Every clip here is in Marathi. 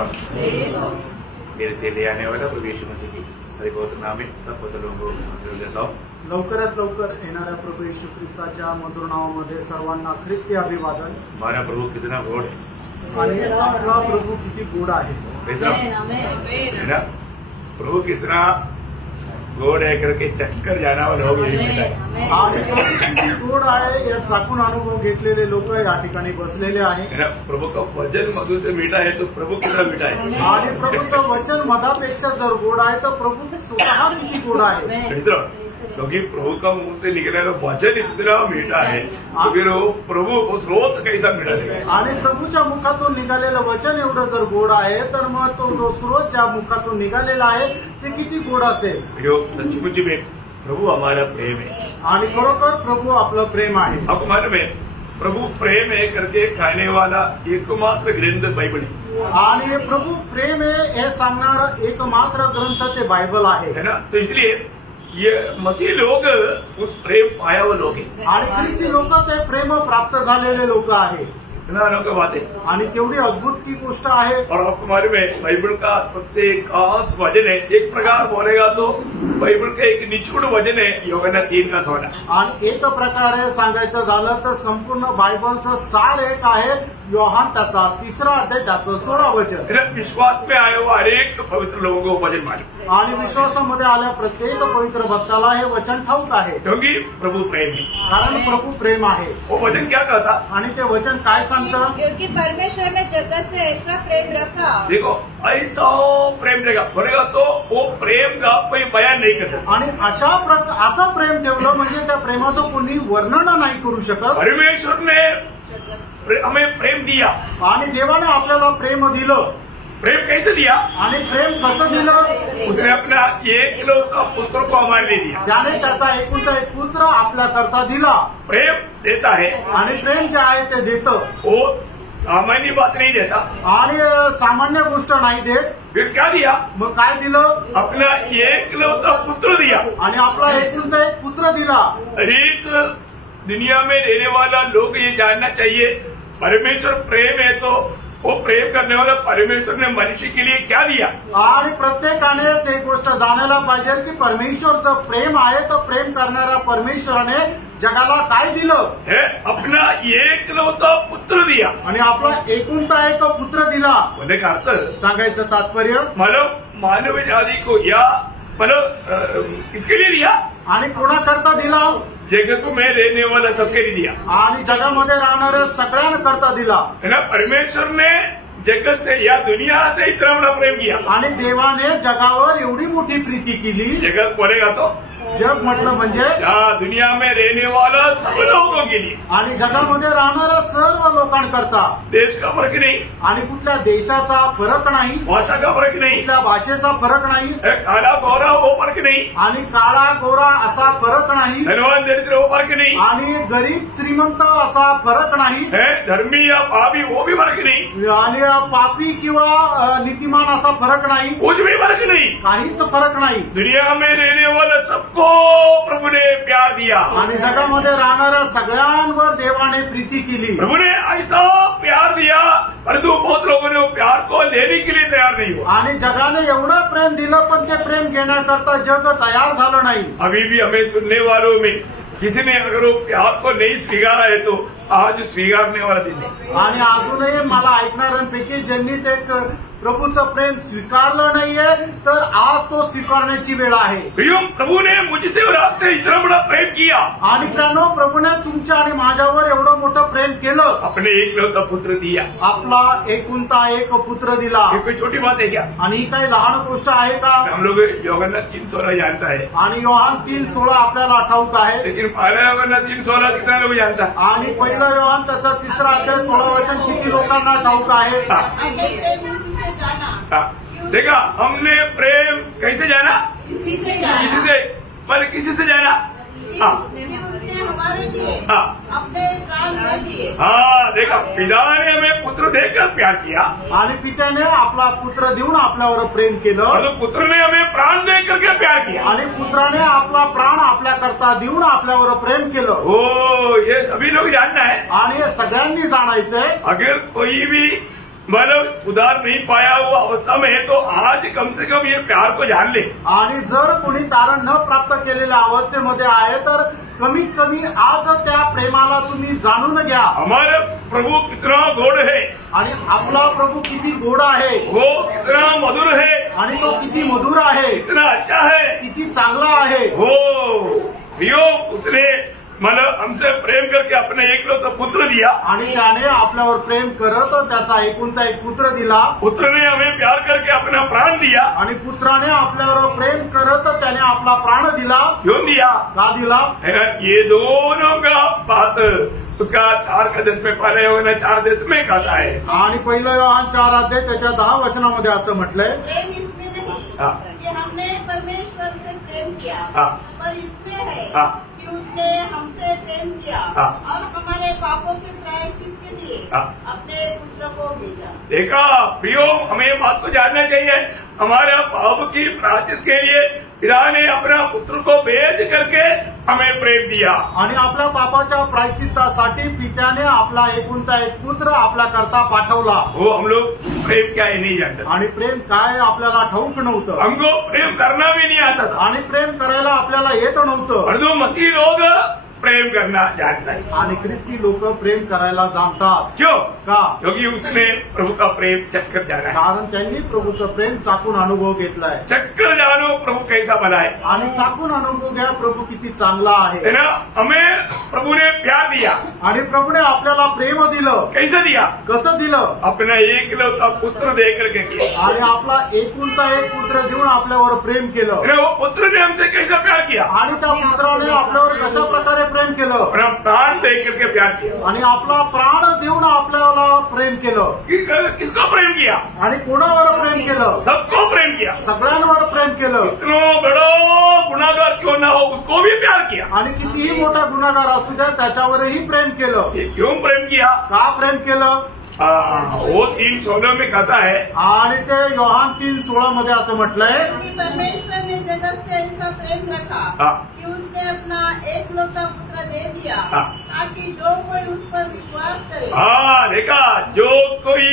मेरे से ले आने वाला प्रभु यीशु मसीह की अधिपौत्र नाम में सब लोगों को देता हूं। लवकरात लवकर येणाऱ्या प्रभू येशू ख्रिस्ताच्या मधुर नावामध्ये सर्वांना ख्रिस्ती अभिवादन। हमारा प्रभु कितना गोड है आणि आपला प्रभू किती गोड आहे। प्रभु कितना गोड है करके चक्कर जाना वाले लोग यही मिला है। आणि प्रभू किती गोड आहे या चाकून अनुभव घेतलेले लोक या ठिकाणी बसलेले आहेत। प्रभु का वचन मधु से मीठा है तो प्रभु कितना मीठा है। आणि प्रभूचं वचन मधापेक्षा जर गोड आहे तर प्रभू स्वतः किती गोड आहे। क्योंकि प्रभु का मुंह से निकलने वाला वचन इतना मीठा है तो फिर वो प्रभु वो स्रोत कैसा मीठा देगा। आणि प्रभूच्या मुखातून निघालेलं वचन एवढं जर गोड आहे तर मग तो जो स्रोत ज्या मुखातून निघालेला आहे ते किती गोड असेल। सचमुच में प्रभु हमारा प्रेम है आणि खरोखर प्रभु आपलं प्रेम आहे। आपको मालूम है प्रभु प्रेम है करके कहने वाला एकमात्र ग्रंथ बाइबल है। आणि प्रभु प्रेम है हे सांगणारा एकमात्र ग्रंथ ते बाइबल आहे ना। तो इसलिए ये मसीह लोग उस प्रेम पाया हुए लोग हैं आणि ख्रिस्ती लोक ते प्रेम प्राप्त झालेले लोक आहे। इतना अनोखा बात है आणि केवढी अद्भुत ती गोष्ट आहे। और आपको मालूम है बाइबल का सबसे खास वचन है, एक प्रकार बोलेगा तो बाइबल का एक निचुड़ वचन है यूहन्ना 3 का 16। आणि एक प्रकारे सांगायचं झालं तर संपूर्ण बायबलचं सार एक आहे योहान त्याचा 3रा अध्याय त्याचं 16 वचन। विश्वास में आए हुए हरेक पवित्र लोगों को वचन मालूम आणि विश्वासामध्ये आल्या प्रत्येक पवित्र भक्ताला हे वचन ठाऊक आहे क्योंकि प्रभु प्रेम है। कारण प्रभु प्रेम आहे। वो वचन क्या कहता आणि ते वचन काय सांगतं? क्योंकि परमेश्वर ने जगत से ऐसा प्रेम रखा। देखो ऐसा प्रेम रहेगा बोलेगा तो वो प्रेम का कोई बयान नहीं कर सकता। आणि असं प्रेम ठेवलं म्हणजे त्या प्रेमाचं कोणी वर्णन नाही करू शकत। परमेश्वर ने हमें प्रेम दिया आणि देवाने आपल्याला प्रेम दिलं। प्रेम कैसे दिया आणि प्रेम कसं दिलं? उसने अपना एकलौता पुत्र को हमारे लिए दिया। त्याने त्याचा एकुलता एक पुत्र आपल्या करता दिला। प्रेम देता है आणि प्रेम जे आहे ते देतं। वो सामान्य बात नहीं देता आणि सामान्य गोष्ट नाही देत। फिर क्या दिया? मग काय दिलं? अपना एकलौता पुत्र दिया आणि आपला एकुलता एक पुत्र दिला। एक दुनिया में रहने वाला लोग ये जानना चाहिए परमेश्वर प्रेम है तो वो प्रेम करने वाला परमेश्वर ने मनुष्य के लिए क्या दिया। आणि प्रत्येकाने ते गोष्ट जाणायला पाहिजे की परमेश्वरचं प्रेम आहे तर प्रेम करणाऱ्या परमेश्वराने जगाला काय दिलं? अपना एकलौता पुत्र दिया आणि आपला एकुलता एक पुत्र दिला। बोलने का अर्थ सांगायचं तात्पर्य मानव जाति को या किसके लिए दिया? आणि कोणाकरता दिला? जगत में रहने वाला सबके लिए दिया। आणि जगामध्ये राहणाऱ्या सगळ्यांकरता दिला। परमेश्वर ने जगत से या दुनिया से इतना बड़ा प्रेम किया। आणि देवाने जगावर एवढी मोठी प्रीती केली। जगत बोलेगा तो जग म्हटलं म्हणजे दुनिया में रहने वाला सब लोगों के लिए आणि जगामध्ये राहणाऱ्या सर्व लोकांकरता। देश का फर्क नहीं आणि कुठल्या देशाचा फरक नाही, भाषा का फर्क नहीं, कुठल्या भाषेचा फरक नाही, काला गोरा वो फर्क नहीं, आणि काळा गोरा असा फरक नाही, धनवान दरिद्र वो फर्क नहीं, आणि गरीब श्रीमंत असा फरक नाही, धर्मी या पापी वो भी फर्क नहीं, आणि पापी किंवा नीतिमान असा फरक नाही, कुछ भी फर्क नहीं, काहीच फरक नाही। दुनिया में रहने वाला सबको प्रभु ने प्यार दिया आणि जगामध्ये राहणाऱ्या सगळ्यांवर देवाने प्रीती केली। प्रभु ने ऐसा प्यार दिया परंतु बहुत लोगों ने वो प्यार को लेने के लिए तैयार नहीं हुआ। आणि जगाने एवढं प्रेम दिलं पण ते प्रेम घेण्याकरता जग तयार झालं नाही। अभी भी हमें सुनने वालों में किसी ने अगर वो प्यार को नहीं स्वीकारा है तो आज स्वीकारने वाला दिन है। आणि अजूनही मला ऐकणाऱ्यांपैकी ज्यांनी ते प्रभूचं प्रेम स्वीकारलं नाहीये तर आज तो स्वीकारण्याची वेळ आहे। प्रभु ने मुझसे और आपसे इतना बड़ा प्रेम किया। आणि त्यानं प्रभूने तुमच्या आणि माझ्यावर एवढं मोठं प्रेम केलं। अपने एकलौता पुत्र दिया, आपला एकुलता एक पुत्र दिला। ये कोई छोटी बात है क्या? आणि ही काही लहान गोष्ट आहे का? हम लोग यूहन्ना 3:16 जानता है आणि योहान 3:16 आपल्याला ठाऊक आहे। लेकिन पहला यूहन्ना 3:16 कितना लोग जानता है? आणि पहिलं योहान त्याचा 3रा अध्याय 16 वचन किती लोकांना ठाऊक आहे? देखा हमने प्रेम कैसे जाना? किसी से किसी से जाना? उसने हमारे लिए अपने प्राण दे दिए। हाँ देखा पिता ने हमें पुत्र देकर प्यार किया आणि पित्याने आपला पुत्र देऊन आपल्यावर प्रेम केलं। और पुत्र ने हमें प्राण दे करके प्यार किया आणि पुत्राने आपला प्राण आपल्याकरता देऊन आपल्यावर प्रेम केलं। हो ये सभी लोग जानना है आणि हे सगळ्यांनी जाणायचंय। अगर कोई भी मतलब उधार नहीं पाया हुआ अवस्था में है तो आज कम से कम ये प्यार को जान ले। आणि जर कोणी तारण न प्राप्त केलेल्या अवस्थेमध्ये आहे तर कमीत कमी आज त्या प्रेमाला तुम्ही जाणून घ्या। हमारा प्रभु कितना गोड है आणि आपला प्रभु किती गोड आहे, वो कितना मधुर है आणि तो किती मधुर आहे, कितना अच्छा है, किती चांगला आहे। हो प्रियो उसने मतलब हमसे प्रेम करके अपने एकलौता पुत्र दिया आणि त्याने आपल्यावर प्रेम करत त्याचा एकुलता एक पुत्र दिला। पुत्र ने हमें प्यार करके अपना प्राण दिया आणि पुत्राने आपल्यावर प्रेम करत त्याने आपला प्राण दिला। क्यों दिया? का दिला? ये दोनों का बात उसका 4 का 10 में पहले होना 4 10 में कहता है। आणि पहिलं योहान 4 अध्याय त्याच्या 10 वचनामध्ये असं म्हटलंय, प्रेम इसमें नहीं कि हमने परमेश्वर से प्रेम किया, पर इसमें है कि उसने हमसे प्रेम किया और हमारे पापों के प्रायश्चित के लिए अपने पुत्र को भेजा। देखा प्रियो, हमें ये बात को जानना चाहिए, हमारे पाप की प्रायश्चित के लिए पिता ने अपना पुत्र को भेज करके हमें प्रेम दिया। आणि आपल्या पापाच्या प्रायश्चित्तासाठी पित्याने आपला एकुलता एक पुत्र आपल्या करता पाठवला। वो हम लोग प्रेम क्या है नहीं जानते, आणि प्रेम काय आपल्याला ठाऊक नव्हतं, हमको प्रेम करना भी नहीं आता था, आणि प्रेम करायला आपल्याला येत नव्हतं। और जो मसीह लोग प्रेम करना जानता है आणि ख्रिस्ती लोक प्रेम करायला जाणतात। क्यों? का? क्योंकि उसने प्रभु का प्रेम चक्कर जाना है। कारण त्यांनी प्रभूचं प्रेम चाकून अनुभव घेतलाय। चक्कर जानो प्रभु कैसा बना है, आणि चाकून अनुभव घ्या प्रभु किती चांगला है आहे। ना। हमें प्रभु ने प्यार दिया, आणि प्रभूने आपल्याला प्रेम दिलं। कैसे दिया? कसं दिलं? अपना एकलौता पुत्र दे करके किया। आणि आपला एकुलता एक पुत्र देऊन आपल्यावर प्रेम केलं। है ना, वो पुत्र ने हमसे कैसा प्यार किया, आणि त्या पुत्राने आपल्यावर कशा प्रकारे प्रेम केलं, अपना प्राण दे करके प्यार किया। आणि आपला प्राण देऊन आपल्याला प्रेम केलं। किसको प्रेम किया? आणि कोणावर प्रेम केलं? सबको प्रेम किया। सगळ्यांवर प्रेम केलं। इतना बड़ा गुनाहगार क्यों ना हो उसको भी प्यार किया। आणि कितीही मोठा गुन्हेगार असू द्या त्याच्यावरही प्रेम केलं। ये क्यों प्रेम किया? का प्रेम केलं? वो 3:16 में कहता है, आणि ते योहान 3:16 मध्ये असं म्हटलंय, परमेश्वर ने जगत से ऐसा प्रेम रखा कि उसने अपना एकलौता पुत्र दे दिया ताकि जो कोई उस पर विश्वास करे। देखा, जो कोई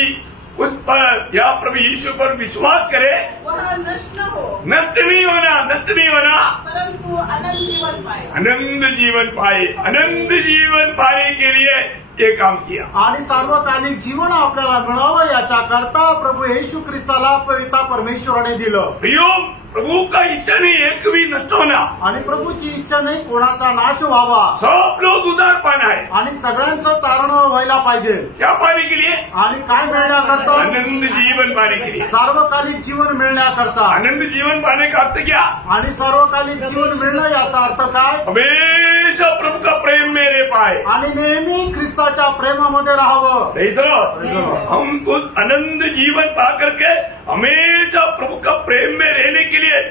उस पर या प्रभु यीशु पर विश्वास करे वह नष्ट न हो, नष्ट नहीं होना, परंतु अनंत जीवन पाए। अनंत जीवन पाए। अनंत जीवन पाने के लिए ये काम किया। आणि सार्वकालिक जीवन आपल्याला मिळावं याच्या करता प्रभू येशू ख्रिस्ताला पिता परमेश्वराने दिलं। प्रियो, प्रभु का इच्छा नहीं एक भी नष्ट होना, आणि प्रभूची इच्छा नाही कोणाचा नाश व्हावा, सब लोग उद्धार पाना है। आणि सगळ्यांचं तारण व्हायला पाहिजे। क्या पाने के लिए? आणि काय मिळण्याकरता? आनंद जीवन पाने के लिए। सार्वकालिक जीवन मिळण्याकरता। आनंद जीवन पाने का अर्थ क्या? आणि सार्वकालिक जीवन मिळणं याचा अर्थ काय? हमेशा प्रभु का प्रेम मेरे पाए, आणि नेहमी ख्रिस्ताच्या प्रेमामध्ये राहावं। हम उस आनंद जीवन पा करके हमेशा प्रभु का प्रेम में रहने के लिए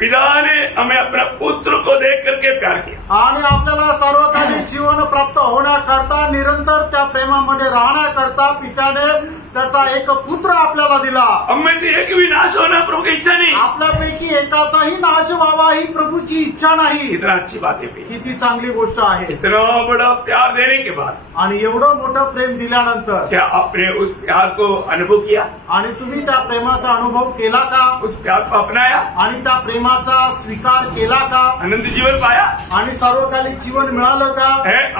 पिता ने हमें अपना पुत्र को देख करके प्यार किया। आणि आपल्याला सार्वकालिक जीवन प्राप्त होण्याकरता निरंतर त्या प्रेमामध्ये राहण्याकरता पित्याने त्याचा एक पुत्र आपल्याला दिला। हम में से एक भी नाश होना प्रभु की इच्छा नहीं, आपल्यापैकी एकाचाही नाश व्हावा ही प्रभूची इच्छा नाही। इतना अच्छी बात है, किती चांगली गोष्ट आहे। इतना बड़ा प्यार देने के बाद आणि एवढं मोठं प्रेम दिल्यानंतर क्या आपने उस प्यार को अनुभव किया? आणि तुम्ही त्या प्रेमाचा अनुभव केला का? उस प्यार को अपनाया आणि त्या प्रेमाचा स्वीकार केला का? आनंद जीवन पाया आणि सार्वकालिक जीवन मिळालं का?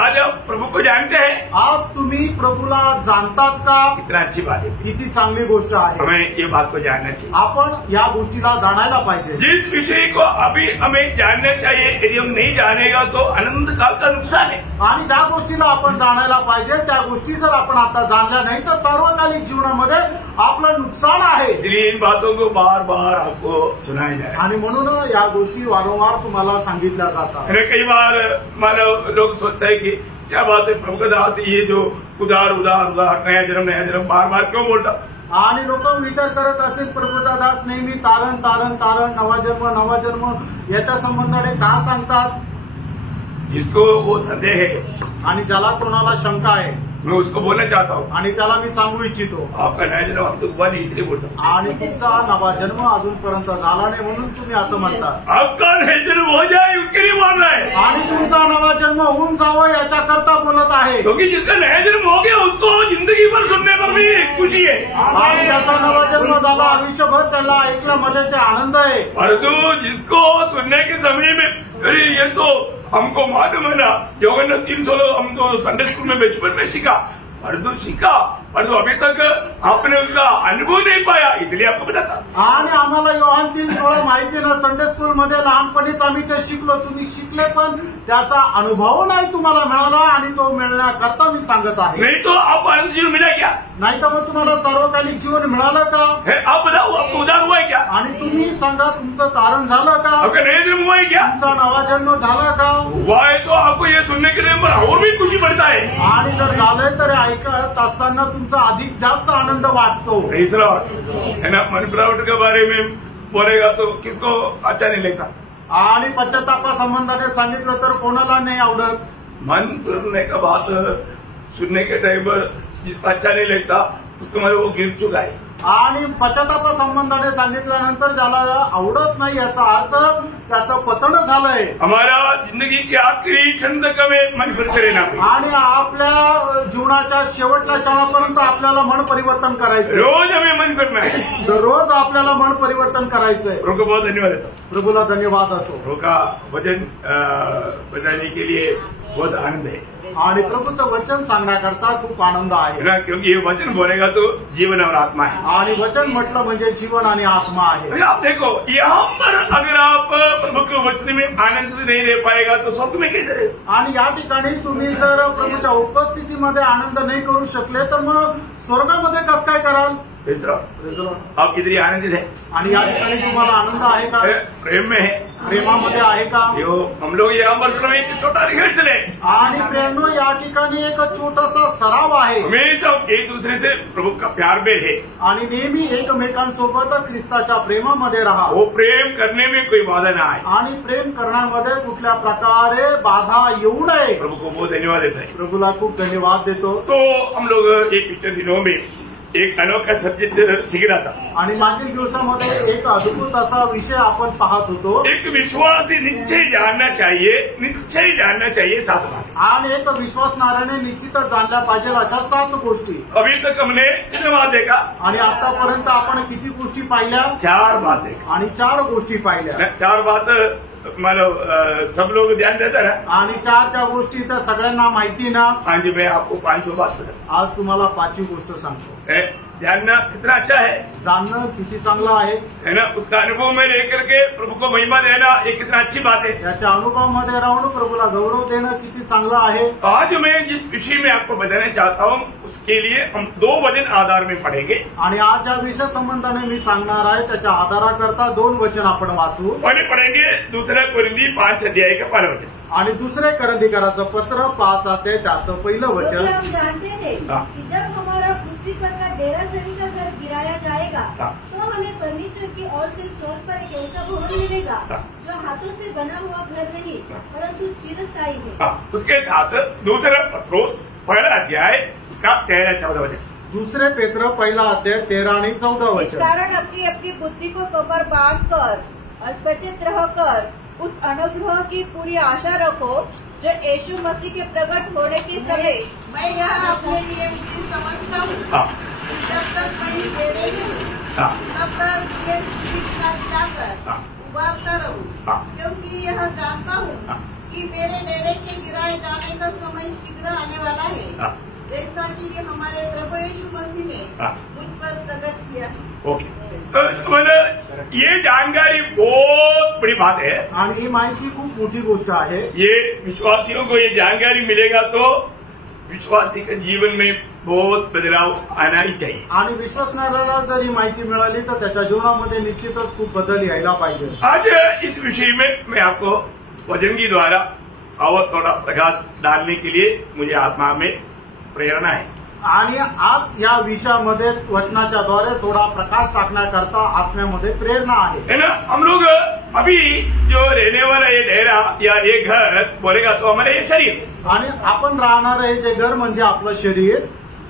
आज आप प्रभु को जानते हैं, आज तुम्ही प्रभूला जाणतात का? इतना अच्छी बात है, किती चांगली गोष्ट आहे। हमें ये बात को जानना चाहिए। आपण या गोष्टीला जाणायला पाहिजे। जिस विषय को अभी हमें जानना चाहिए, यदि हम नहीं जानेगा तो अनंत काल का नुकसान है। आणि ज्या गोष्टीला आपण जाणायला पाहिजे त्या गोष्टी जर आपण आता जाणल्या नाही तर सार्वकालिक जीवनामध्ये आपलं नुकसान आहे। इसलिए इन बातों को बार बार आपको सुनाया जाए। आणि म्हणून या गोष्टी वारंवार तुम्हाला सांगितल्या जातात। कई बार मानव लोग सोचते हैं कि क्या बात है प्रभु का दास ये जो उधार नया जन्म बार बार क्यों बोलता। आणि लोक विचार करत असेल प्रभूचा दास नेहमी तारण नवा जन्म याच्या संबंधाने का सांगतात। जिसको वो संदेह है आणि ज्याला कोणाला शंका आहे मैं उसको बोलना चाहता हूँ आणि त्याला मी सांगू इच्छितो, आपका नया जन्म हम तो हुआ नहीं इसलिए बोलता हूँ। आणि तुमचा नवा जन्म अजूनपर्यंत झाला नाही म्हणून तुम्ही असं म्हणता। आपका नया जन्म हो जाए उसके लिए बोल रहा है, आणि तुमचा नवा जन्म होऊन जावं याच्याकरता बोलत आहे। क्योंकि जिसका नया जन्म हो गया उसको जिंदगी भर सुनने पर भी खुशी है, आणि त्याचा नवा जन्म झाला आयुष्यभर त्याला ऐकल्यामध्ये ते आनंद आहे। परंतु जिसको सुनने के समय में अरे ये तो हमको मालूम है ना, योगन 300 हम तो संडे स्कूल में बचपन में सीखा, परंतु सीखा परंतु अभी तक आपने उसका अनुभव नहीं पाया, इसलिए आपको बताता। आणि आम्हाला योहान 3:16 माहिती ना, संडे स्कूल मध्ये लहानपणीच आम्ही ते शिकलो, तुम्ही शिकले पण त्याचा अनुभव नाही तुम्हाला मिळाला, आणि तो मिळण्याकरता मी सांगत आहे। नहीं तो आप आनंद जीवन मिला क्या? नाही तर मग तुम्हाला सार्वकालिक जीवन मिळालं का? आप बताओ, आपको उदार हुआ है क्या? आणि तुम्ही सांगा तुमचं तारण झालं का? आपका नया जन्म हुआ है क्या? तुमचा नवा जन्म झाला का? हुआ है तो आपको ये सुनने के लिए और भी खुशी बढ़ता है, आणि जर झालंय तर ऐकत असताना तुमचा अधिक जास्त आनंद वाटतो। है ना। मन फिरावट के बारे में बोलेगा तो किसको अच्छा नहीं लगता, आणि पश्चातापा संबंधाने सांगितलं तर कोणाला नाही आवडत। मन फिरने का बात सुनने के टाइम पर जिसको अच्छा नहीं लगता उसको मतलब वो गिर चुका है, आणि पश्चातापा संबंधाने सांगितल्यानंतर ज्याला आवडत नाही याचा अर्थ त्याचं पतन झालंय। हमारा जिंदगी के आखिरी क्षण तक हमें मन फिरते रहना है, आणि आपल्या जीवनाच्या शेवटच्या क्षणापर्यंत आपल्याला मन परिवर्तन करायचं, रोज हमें मन करना है, दररोज आपल्याला मन परिवर्तन करायचंय। प्रभु को बहुत धन्यवाद देता हूँ। प्रभूला धन्यवाद असो। प्रभु का वचन बताने के लिए बहुत आनंद है, आणि प्रभूचं वचन सांगण्याकरता खूप आनंद आहे ना, क्योंकि ये वचन बोलेगा तो जीवन और आत्मा है। आणि वचन म्हटलं म्हणजे जीवन आणि आत्मा आहे। आप देखो यहाँ पर अगर आप प्रभु के वचन में आनंद नहीं ले पाएगा तो स्वर्ग में कैसे रहे? आणि या ठिकाणी तुम्ही जर प्रभूच्या उपस्थितीमध्ये आनंद नाही करू शकले तर मग स्वर्गामध्ये कसं काय कराल? आप कितनी आनंदित है? आणि या ठिकाणी तुम्हाला आनंद आहे का? प्रेम में है, प्रेमामध्ये आहे का? हम लोग यहाँ पर एक छोटा रिहर्सल है, आणि प्रेम या ठिकाणी एक छोटासा सराव आहे। हमेशा एक दूसरे से प्रभु का प्यार में है, आणि नेहमी एकमेकांसोबत ख्रिस्ताच्या प्रेमामध्ये राहा। वो प्रेम करने में कोई बाधा ना आए, आणि प्रेम करण्यामध्ये कुठल्या प्रकारे बाधा येऊ नये। प्रभु को बहुत धन्यवाद देता है। प्रभूला खूप धन्यवाद देतो। तो हम लोग एक पिछले दिनों में एक अनोखा सब्जेक्ट सीख रहा था, आणि मागील दिवसामध्ये एक अद्भुत असा विषय आपण पाहत होतो। एक विश्वासी निश्चय जानना चाहिए 7 बातें, आणि एक विश्वासणाऱ्याने निश्चितच जाणल्या पाहिजे अशा 7 गोष्टी। अभी तक हमने कितने बात देखा? आणि आतापर्यंत आपण किती गोष्टी पाहिल्या? 4 बात देखा, आणि 4 गोष्टी पाहिल्या। 4 बात मतलब सब लोग ध्यान देता ना, आणि 4 त्या गोष्टी तर सगळ्यांना माहिती ना। हाँ जी, मैं आपको 5 बात बता, आज तुम्हाला 5वी गोष्ट सांगतो। जानना कितना अच्छा है, जाणणं किती चांगलं आहे ना। उसका अनुभव में लेकर के प्रभु को महिमा देना ये कितना अच्छी बात है। त्याच्या अनुभवामध्ये राहून प्रभूला गौरव देणं किती चांगलं आहे। आज मैं जिस विषय में आपको बताना चाहता हूँ उसके लिए हम 2 वचन आधार में पढ़ेंगे, आणि आज ज्या विषय संबंधाने मी सांगणार आहे त्याच्या आधाराकरता 2 वचन आपण वाचू। पहले पढ़ेंगे 2 कोरिन्थी 5 अध्याय का 1 वचन, आणि 2 करंथीकराचं पत्र 5 अध्याय त्याचं पहिलं वचन। हम जानते हैं कि जब हमारा पृथ्वी पर का डेरा सनी का घर गिराया जाएगा तो हमें परमेश्वर की ओर से स्वर्ग पर एक ऐसा भवन मिलेगा जो हाथों से बना हुआ घर नहीं परंतु चिरस्थायी है। उसके साथ 2 पत्रोस 1 अध्याय उसका 13-14 वचन। 2 पेत्र 1 अध्याय 13 आणि 14 इस वचन। कारण अपनी अपनी बुद्धि को कमर बांध कर और सचेत रहकर उस अनुग्रह की पूरी आशा रखो जो यीशु मसीह के प्रकट होने के समय मैं यह अपने लिए समझता हूँ। जब तक मैं तेरे में हूँ तब तक ये जाकर उबारता रहूँ, क्योंकि यह जानता हूँ कि मेरे डेरे के गिराए जाने का समय शीघ्र आने वाला है, जैसा कि हमारे प्रभु यीशु मसीह ने मुझ पर प्रकट किया है। ओके, तो ये जानकारी बहुत बड़ी बात है, आणि ही माहिती खूप मोठी गोष्ट आहे। ये विश्वासियों को ये जानकारी मिलेगा तो विश्वासी के जीवन में बहुत बदलाव आना ही चाहिए। आणि विश्वासणाऱ्याला जर ही माहिती मिळाली तर त्याच्या जीवनामध्ये निश्चितच खूप बदल यायला पाहिजे। आज इस विषय में मैं आपको वचन के द्वारा और थोड़ा प्रकाश डालने के लिए मुझे आत्मा में प्रेरणा है। आणि आज या विषयामध्ये वचनाच्या द्वारे थोडा प्रकाश टाकण्याकरता आत्म्यामध्ये प्रेरणा आहे ना। हम लोग अभी जो रहने वाला ये डेरा या ये घर बोलेगा तो हमारे ये शरीर आणि आपण राहणार आहे जे घर म्हणजे आपलं शरीर,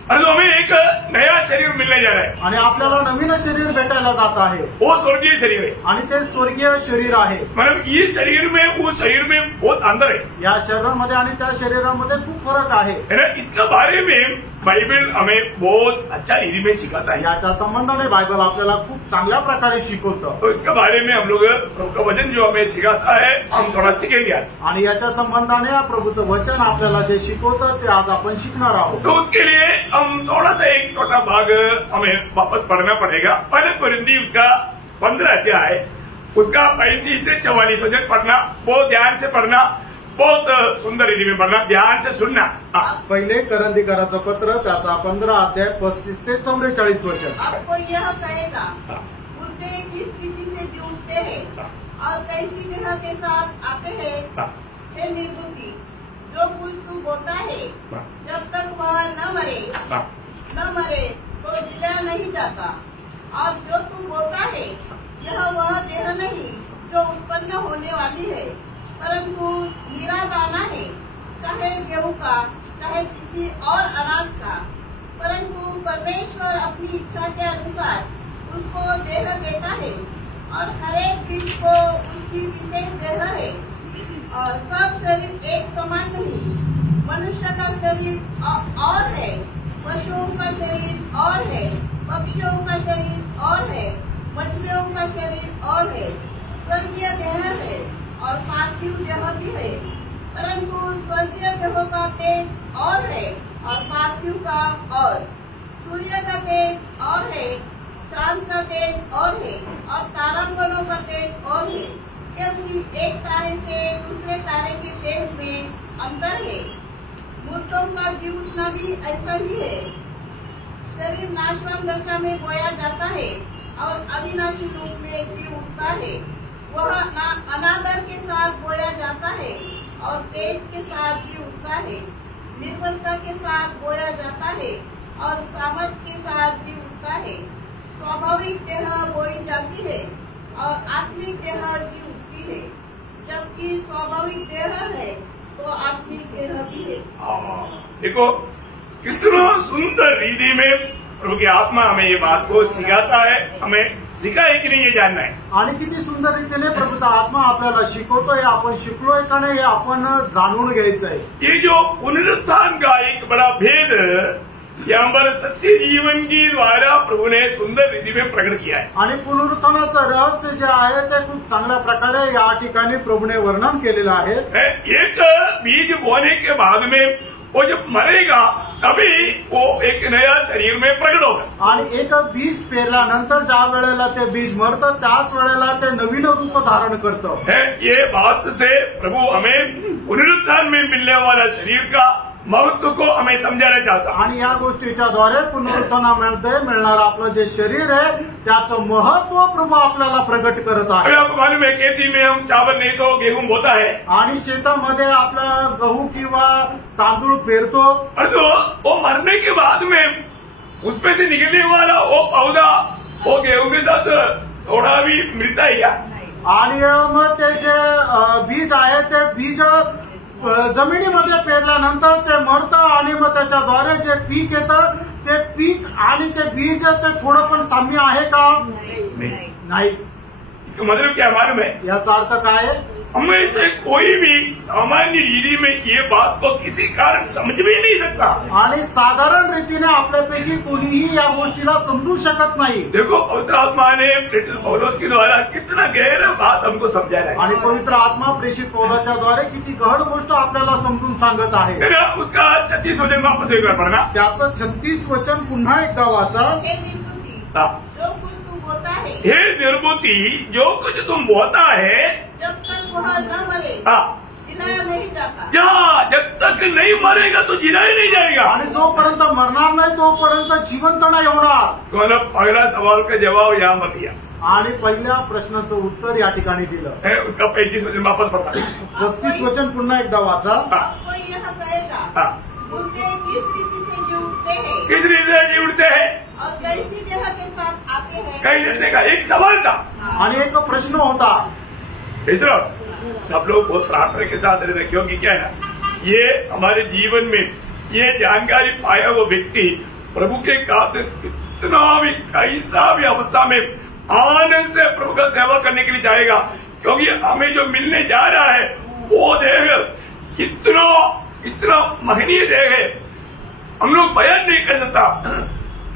और तो हमें एक नया शरीर मिलने जा रहा है आणि आपल्याला नवीन शरीर भेटायला जात आहे, वो स्वर्गीय शरीर है। आणि ते स्वर्गीय शरीर आहे। मतलब ये शरीर में वो शरीर में बहुत अंतर है या शरीरामध्ये आणि त्या शरीरामध्ये खूप फरक आहे है ना। इसका बारे में बाइबल हमें बहुत अच्छा रीति में सिखाता है। याच्या संबंधाने बायबल आपल्याला खूप चांगल्या प्रकारे शिकवतं। तो इसके बारे में हम लोग प्रभु का वचन जो हमें सिखाता है हम थोड़ा सीखेंगे आज। आणि याच्या संबंधाने या प्रभूचं वचन आपल्याला जे शिकवतं ते आज आपण शिकणार आहोत। तो उसके लिए हम थोड़ा सा एक छोटा भाग हमें वापस पढ़ना पड़ेगा। पहले कोरिन्थी उसका 15 अध्याय उसका 35 से 44 वचन पढ़ना, बहुत ध्यान से पढ़ना, बहुत सुंदर रीति में पढ़ना, ध्यान से सुनना। पहिले करंथीकराचं पत्र त्याचा 15 अध्याय 35 ते 44 वचन। आपको यह कहेगा, मुर्दे किस रीति से जी उठते हैं और कैसी देह के साथ आते हैं। हे निर्बुद्धि, जो कुछ तू बोता है जब तक वह न मरे तो जिला नहीं जाता, और जो तू बोता है यह वह देह नहीं जो उत्पन्न होने वाली है, परंतु निरा दाना है, चाहे गेहूं का चाहे किसी और अनाज का। परंतु परमेश्वर अपनी इच्छा के अनुसार उसको देह देता है, और हर एक बीज को उसकी विशेष देह है। और सब शरीर एक समान नहीं, मनुष्य का शरीर और है, पशुओं का शरीर और है, पक्षियों का शरीर और है, मछलियों का शरीर और है। स्वर्गीय देह है और पार्थिव देह भी है, परंतु स्वर्गीय देह का तेज और है और पार्थिव का और। सूर्य का तेज और है, चांद का तेज और है, और तारांगणों का तेज और है, क्योंकि एक तारे से दूसरे तारे के तेज में अंतर है। मूर्तों का जी उठना भी ऐसा ही है। शरीर नाशवान दशा में बोया जाता है और अविनाशी रूप में जी उठता है। वह अनादर के साथ बोया जाता है और तेज के साथ जी उठता है। निर्बलता के साथ बोया जाता है और सामर्थ के साथ जी उठता है। स्वाभाविक देह बोई जाती है और आत्मिक देह जी उठती है। जबकि स्वाभाविक देह है तो आत्मिक देह भी है। देखो कितना सुंदर रीति में प्रभु की आत्मा हमें ये बात को सिखाता है, हमें सिखाए कि नहीं ये जानना है। आणि किती सुंदर रीतीने प्रभूचा आत्मा आपल्याला शिकवतोय, आपण शिकलोय का नाही हे आपण जाणून घ्यायचं आहे। ये जो पुनरुत्थान का एक बड़ा भेद यहाँ पर सच्चे जीवन की द्वारा प्रभु ने सुंदर रीति में प्रकट किया है। आणि पुनरुत्थानाचं रहस्य जे आहे ते खूप चांगल्या प्रकारे या ठिकाणी प्रभूने वर्णन केलेलं आहे। एक बीज बोने के बाद में वो जब मरेगा तभी वो एक नया शरीर में प्रकट होगा। आणि एक बीज पेरल्यानंतर ज्या वेळेला ते बीज मरतं त्याच वेळेला ते नवीन रूप धारण करतं। ये बात से प्रभु हमें पुनरुत्थान में मिलने वाला शरीर का महत्व को हमें समझाना चाहता। आणि या गोष्टीच्या द्वारे पुनरुत्थानामध्ये मिळणारं आपलं जे शरीर आहे त्याचं महत्व प्रभू आपल्याला प्रकट करत आहे। आपको मालूम है खेती में हम चावल नहीं तो गेहूं बोता है, आणि शेतामध्ये आपला गहू किंवा तांदूळ पेरतो, और तो वो मरने के बाद में उसमें से निकलने वाला वो पौधा वो गेहूं के साथ थोड़ा भी मिलता है क्या? आणि मग ते जे बीज आहे ते बीज जमिनीमध्ये पेरल्यानंतर ते मरतं आणि मग त्याच्याद्वारे जे पीक येतं ते पीक आणि ते बीज ते थोडं पण साम्य आहे का? नाही। इसका मतलब क्या मालूम है? याचा अर्थ काय आहे? हमें से कोई भी सामान्य रीति में ये बात को किसी कारण समझ भी नहीं सकता। आणि साधारण रीतीने आपल्यापैकी कोणीही या गोष्टीला समजू शकत नाही। देखो पवित्र आत्मा ने प्रेरित पौलुस के द्वारा कितना गहरा बात हमको समझा रहा है। आणि पवित्र आत्मा प्रेषित पौलाच्या द्वारे किती गहन गोष्ट आपल्याला समजून सांगत आहे। उसका 36 वचन वापस एक बार पढ़ना। त्याचं 36 वचन पुन्हा एकदा वाचा। जो कुछ तू बोता है, हे निर्बुद्धि, जो कुछ तुम बोता है जब तक वह न मरे जिलाया नहीं जाता। जब तक नहीं मरेगा तो जिलाया नहीं जाएगा। आणि जोपर्यंत मरणार नाही तोपर्यंत जिवंत नाही होणार। तो पहला सवाल का जवाब यहाँ मत दिया आणि पहिल्या प्रश्नाचं उत्तर या ठिकाणी दिलं। उसका 35 वचन वापस पढ़ा। 35 वचन पुन्हा एकदा वाचा। आपको यह कहेगा, मुर्दे किस रीति से जी उठते हैं, किस रीति से जी उठते हैं और कैसी देह के साथ आते हैं। कई जैसे का एक सवाल था आणि एक प्रश्न होता। सब लोग बहुत प्रार्थना के साथ रहते, क्योंकि क्या है ना, ये हमारे जीवन में ये जानकारी पाया वो व्यक्ति प्रभु के खातिर कितना भी कैसा भी अवस्था में आनंद से प्रभु का सेवा करने के लिए चाहेगा, क्योंकि हमें जो मिलने जा रहा है वो देह कितना महनीय देह है, हम लोग बयान नहीं कर सकता।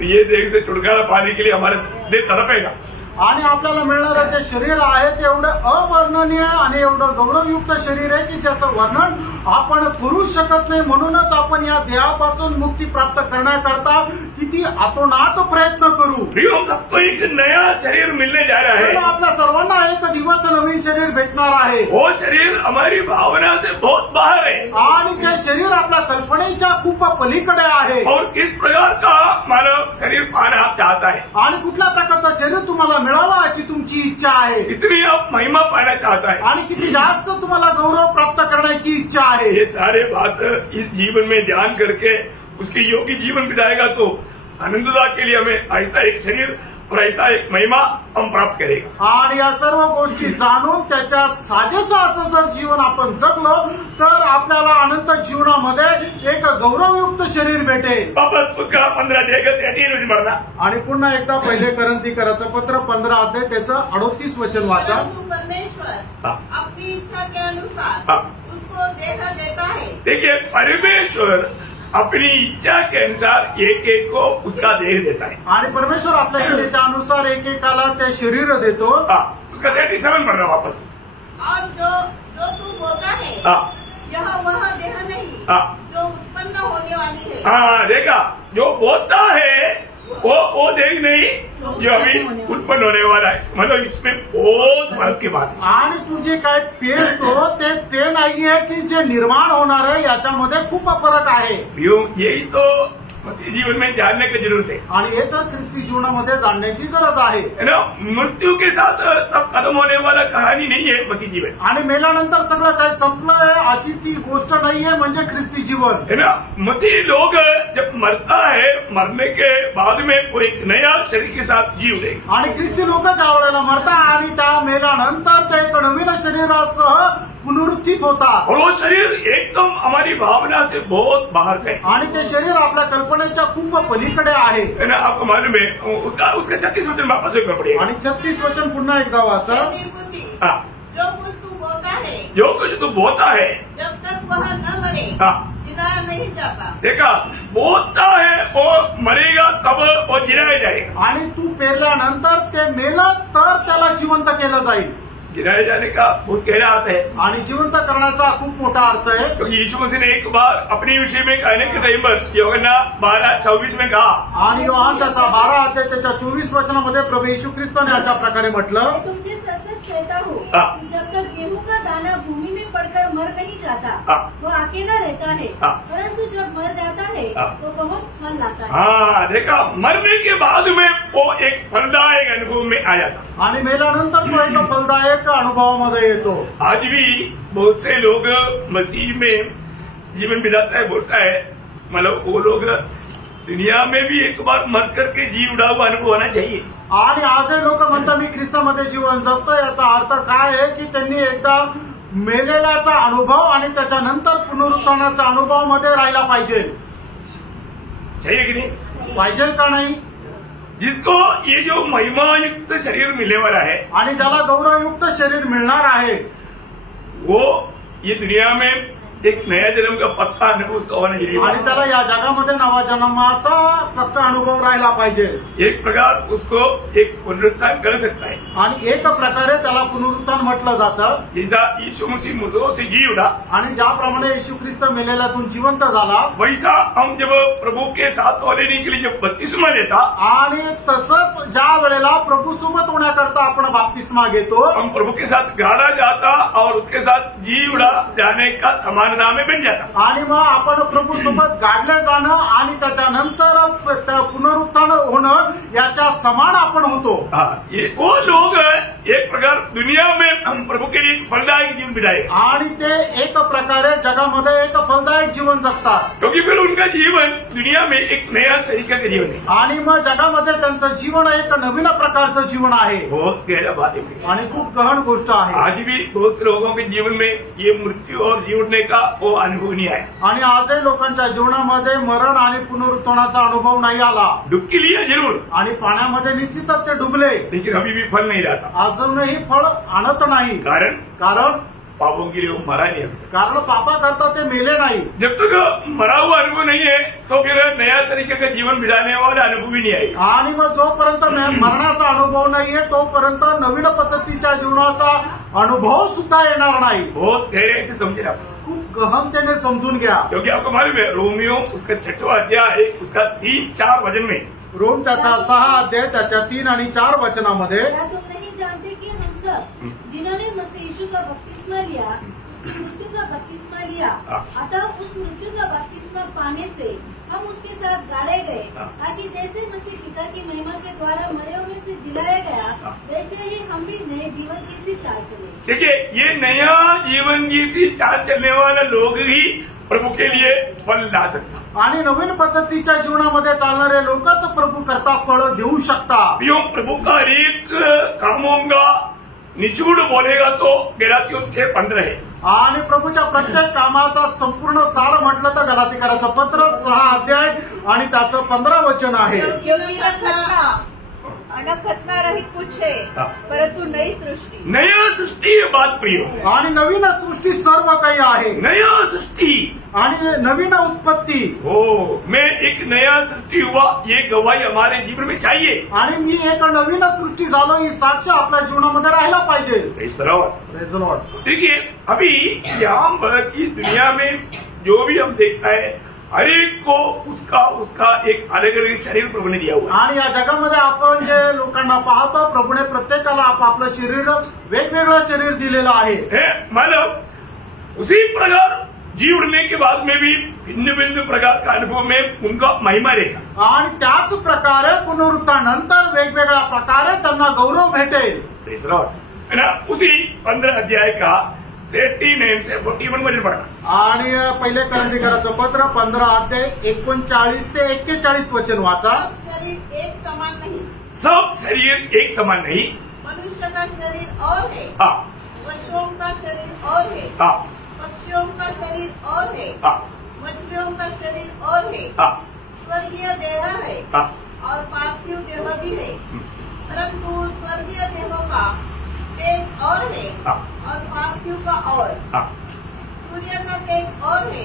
ये देह से छुटकारा पाने के लिए हमारे देह तड़पेगा। आणि आपल्याला मिळणारं जे शरीर आहे ते एवढं अवर्णनीय आणि एवढं गौरवयुक्त शरीर आहे की ज्याचं वर्णन आपण करू शकत नाही। म्हणूनच आपण या देहापासून मुक्ती प्राप्त करण्याकरता किती आतोनात प्रयत्न करू। हम सबको एक नया शरीर मिलने जा रहा है। आपल्या सर्वांना एक दिवस नवीन शरीर भेटणार आहे। वो शरीर हमारी भावना से बहुत बाहर है आणि ते शरीर आपल्या कल्पनेच्या खूप पलीकडे आहे। और किस प्रकार का मानव शरीर पाना आप चाहता है आणि कुठल्या प्रकारचं शरीर तुम्हाला मिळावा अशी तुमची इच्छा आहे। कितनी आप महिमा पाना चाहता है आणि किती जास्त तुम्हाला गौरव प्राप्त करण्याची इच्छा आहे। ये सारे बात इस जीवन में ध्यान करके उसके योग्य जीवन बिताएगा तो आनंदता के लिए हमें ऐसा एक शरीर और ऐसा एक महिमा हम प्राप्त करेगा। आणि या सर्व गोष्टी जाणून त्याच्या साजेसं असं जर जीवन आपण जगलो तर आपल्याला अनंत जीवनामध्ये एक गौरवयुक्त शरीर भेटेल। वापस उसका 15 अध्याय मरना। आणि पुन्हा एकदा पहिले करंथीकराचं पत्र 15 अध्याय त्याचं 38 वचन वाचा। परमेश्वर अपनी इच्छा के अनुसार उसको देह देता है। देखिए परमेश्वर अपनी इच्छा के अनुसार एक एक को उसका देह देता है। आणि परमेश्वर आपल्या इच्छेच्या अनुसार एकेकाला ते शरीर देतो। उसका 37 पढ़ना वापस। और जो तू बोलता है यह वह देह नहीं जो उत्पन्न होने वाली है। हाँ देखा, जो बोलता है वो देह नहीं जो अभी उत्पन्न होने वाला है। मतलब इसमें बहुत फर्क की बात है। आणि तू जे काय पेरतो ते नाहीये की जे निर्माण होणार आहे, याच्यामध्ये खूप फरक आहे। यही तो मसीह जीवन में जानने की जरूरत है आणि हेच ख्रिस्ती जीवनामध्ये जाणण्याची गरज आहे। ना मृत्यू के साथ सब खत्म होने वाला कहानी नहीं है मसीह जीवन। आणि मेल्यानंतर सगळं काही संपलंय अशी ती गोष्ट नाहीये म्हणजे ख्रिस्ती जीवन है ना। मसीह लोग जब मरता है मरने के बाद में वो एक नया शरीर के साथ जी उठे। आणि ख्रिस्ती लोक ज्या वेळेला मरतात आणि त्या मेल्यानंतर ते एक नवीन शरीरासह पुनरुत्थित होता। और वो शरीर एकदम हमारी भावना से बहुत बाहर है आणि ते शरीर आपल्या कल्पनेच्या खूप पलीकडे आहे। आपको मालूम है उसका 36 वचन वापस देखना पड़ेगा। आणि 36 वचन पुन्हा एकदा वाचा। जो कुछ तू बोलता है जो कुछ तू बोलता है जब तक वह न मरे जिलाया नहीं जाता। देखा, बोलता है वो मरेगा तब वो जिलाया जाएगा। आणि तू पेरल्यानंतर ते मेलं तर त्याला जिवंत केलं जाईल। जिलाए जाने का बहुत गहरा अर्थ है आणि जिवंत करण्याचा खूप मोठा अर्थ आहे। क्योंकि यीशु मसीह ने एक बार अपने विषय में कहने के टाइम पर यूहन्ना 12:24 में कहा। आणि योहान त्याचा 12 अध्याय त्याच्या 24 वचनामध्ये प्रभू येशू ख्रिस्ताने अशा प्रकारे म्हटलं, तुमसे सच कहता हूँ कि जब तक गेहूं का दाना भूमि में पड़कर मर नहीं जाता वो अकेला रहता है, परंतु जब मर जाता है तो बहुत फल लाता है। हाँ देखा, मरने के बाद में वो एक फलदायक अनुभव में आ जाता। आणि मेल्यानंतर तो एक फलदायक अनुभवामध्ये येतो। आज भी बहुत से लोग मसीह में जीवन बिताता है, बोलता है मतलब वो लोग दुनिया में भी एक बार मर करके जी उड़ा हुआ अनुभव होना चाहिए। आणि आजही लोक म्हणतात मी ख्रिस्तामध्ये जीवन जगतो, याचा अर्थ काय आहे की त्यांनी एकदा मेलेल्याचा अनुभव आणि त्याच्यानंतर पुनरुत्थानाचा अनुभवामध्ये राहिला पाहिजे। चाहिए कि नहीं? पाहिजे का नाही? जिसको ये जो महिमायुक्त शरीर मिलने वाला है आणि ज्याला गौरवयुक्त शरीर मिळणार आहे वो ये दुनिया में एक नया जन्म का पक्का अनुभव उसका होना चाहिए। आणि त्याला या जगामध्ये नवा जन्माचा पक्का अनुभव राहिला पाहिजे। एक प्रकार उसको एक पुनरुत्थान कर सकता है आणि एक प्रकारे त्याला पुनरुत्थान म्हटलं जातं। जैसा यीशु मसीह मृतों से जी उठा आणि ज्याप्रमाणे येशू ख्रिस्त मेलेल्यातून जिवंत झाला, वैसा हम जब प्रभु के साथ लेने के लिए जब बपतिस्मा लेता आणि तसंच ज्या वेळेला प्रभू सोबत होण्याकरता आपण बाप्तिस्मा घेतो, हम प्रभु के साथ गाड़ा जाता और उसके साथ जी उड़ा जाने का समान में बन जाता। आणि मग आपण प्रभू सोबत गाडलं जाणं आणि त्याच्यानंतर पुनरुत्थान होणं याच्या समान आपण होतो। ये वो लोग एक प्रकार दुनिया में हम प्रभु के लिए फलदायक जीवन बिताए आणि ते एक प्रकारे जगामध्ये एक फलदायक जीवन जगतात, क्योंकि फिर उनका जीवन दुनिया में एक नया तरीका का जीवन है। आणि मग जगामध्ये त्यांचं जीवन एक नवीन प्रकारचं जीवन आहे बहुत गहरा बात है आणि खूप गहन गोष्ट आहे। आज भी बहुत लोगों के जीवन में ये मृत्यु और जीवने का वो अनुभव नहीं आया आणि आजही लोकांच्या जीवनामध्ये मरण आणि पुनरुत्थानाचा अनुभव नाही आला। डुबकी लिया जरूर, आणि पाण्यामध्ये निश्चितच ते डुबले, लेकिन अभी भी फल नहीं रहा। अजूनही फळ आणत नाही। कारण पापों के लिए वो मरा नहीं। कारण पापा करता ते मेले नाही। जब तक मरा हुआ अनुभव नहीं है तो फिर नया तरीके का जीवन बिताने वाला अनुभव भी नहीं आएगा। आणि मग जोपर्यंत मरणाचा अनुभव नाहीये तोपर्यंत नवीन पद्धतीच्या जीवनाचा अनुभव सुद्धा येणार नाही। बहुत गहराई से समझे आप, खूप गहनतेने समजून घ्या, क्योंकि आपको मालूम है रोमियो उसका 6वां अध्याय है, उसका 3-4 वचन में रोम त्याचा 6 अध्याय त्याच्या 3 आणि 4 वचनामध्ये, क्या तुम नहीं जानते कि हम सब जिन्होंने मसीह यीशु का बपतिस्मा लिया उसकी मृत्यु का बपतिस्मा लिया, अतः उस मृत्यु का बपतिस्मा पाने से हम उसके साथ गाड़े गए, ताकि जैसे मसीह पिता की महिमा के द्वारा मरे में से जिलाया गया वैसे ही हम भी नए जीवन की सी चाल चले। देखिए, ये नया जीवन की सी चाल चलने वाला लोग ही प्रभु के लिए फल ला सकता। आणि नवीन पद्धतीच्या जीवनामध्ये चालणारे लोकच प्रभु करता फळ देऊ शकतात। यो प्रभु का एक कामों का निचूड़ बोलेगा तो गलातियों 6:15 है। आणि प्रभूच्या प्रत्येक कामाचा संपूर्ण सार म्हटलं तर गलातीकराचं पत्र 6 अध्याय आणि त्याचं 15 वचन आहे। खतना रहित कुछ है परंतु नई सृष्टि, नया सृष्टि ये बात प्रिय, आणि नवीन सृष्टी सर्व काही आहे। नया सृष्टि आणि नवीन उत्पत्ती हो, मैं एक नया सृष्टि हुआ ये गवाही हमारे जीवन में चाहिए। आणि मी एक नवीन सृष्टी झालो ही साक्ष आपल्या जीवनामध्ये राहायला पाहिजे। Praise the Lord. देखिए, अभी यहाँ पर की दुनिया में जो भी हम देखता है हर एक को उसका एक अलग अलग शरीर प्रभु ने दिया हुआ है। आणि या जगामध्ये आपण जे लोकांना पाहतो प्रभूने प्रत्येकाला आपापलं शरीर वेगवेगळं शरीर दिलेलं आहे। मतलब उसी प्रकार जी उड़ने के बाद में भी भिन्न भिन्न प्रकार का अनुभव में उनका महिमा रहेगा। आणि त्याच प्रकारे पुनरुत्थानानंतर वेगवेगळ्या प्रकारे त्यांना गौरव भेटेल। Praise the Lord. है ना, उसी 15 अध्याय का 39 से 41 वचन पढ़ना। आणि पहिले करंदीकराचं पत्र 15 अध्याय 39 ते 41 वचन वाचा। शरीर एक समान नहीं, सब शरीर एक समान नहीं, मनुष्य का शरीर और है, पशुओं का शरीर और है, पक्षियों का शरीर और है, मछलियों का शरीर और है, स्वर्गीय देह है और पार्थिव देह भी है, परंतु स्वर्गीय देहों का तेज और है और पार्थिव का और, सूर्य का तेज और है,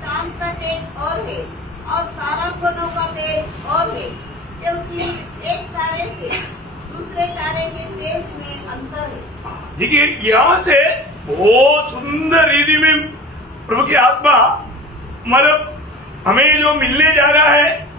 चांद का तेज और है और तारागणों का तेज और है, क्योंकि एक तारे से दूसरे तारे के तेज में अंतर है। देखिए, यहाँ से बहुत सुंदर रीति में प्रभु की आत्मा मतलब हमें जो मिलने जा रहा है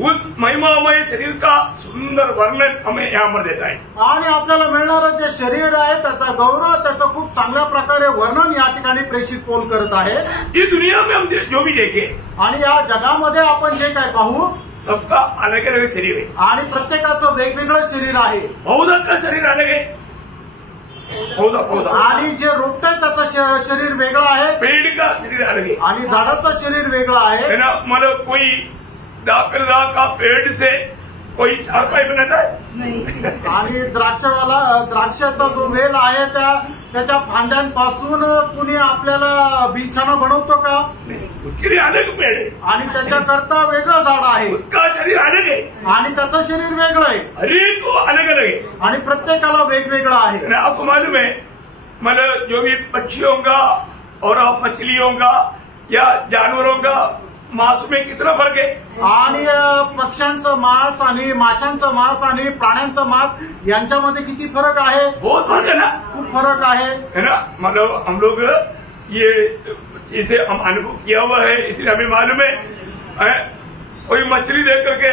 उस महिमामय शरीर का सुंदर वर्णन हमें यहाँ पर देता है। आणि आपल्याला मिळणारं जे शरीर आहे त्याचा गौरव त्याचं खूप चांगल्या प्रकारे वर्णन या ठिकाणी प्रेषित पौल करत आहे। ये दुनिया में हम जो भी देखे आणि या जगामध्ये आपण जे काय पाहू सबका अलग अलग शरीर है आणि प्रत्येकाचं वेगवेगळं शरीर आहे। पौधा का शरीर अलग है, पौधा आणि जे रोपटं त्याचं शरीर वेगळं आहे, पेड़ का शरीर अलग है आणि झाडाचं शरीर वेगळं आहे। ना, मतलब कोई दाखलदा का पेड़ से कोई चारपाई बनाता है आणि द्राक्षाचा जो वेल आहे त्याच्या फांद्यांपासून कुणी आपल्याला बिछाना बनवतो का? उसके लिए अलग पेड़ है आणि त्याच्याकरता वेगळं झाड आहे, उसका शरीर अलग है आणि त्याचं शरीर वेगळं आहे, हर एक को अलग अलग है आणि प्रत्येकाला वेगवेगळं आहे। आपको मालूम है, मतलब जो भी पक्षियों का और मछलियों का या जानवरों का मांस में कितना फर्क है? आणि पक्ष्यांचं मांस आणि माशांचं मांस आणि प्राण्यांचं मांस यांच्यामध्ये किती फरक आहे? बहुत फर्क है ना, खूप फरक आहे ना। मतलब हम लोग ये इसे हम अनुभव किया हुआ है, इसलिए हमें मालूम है कोई मछली देख करके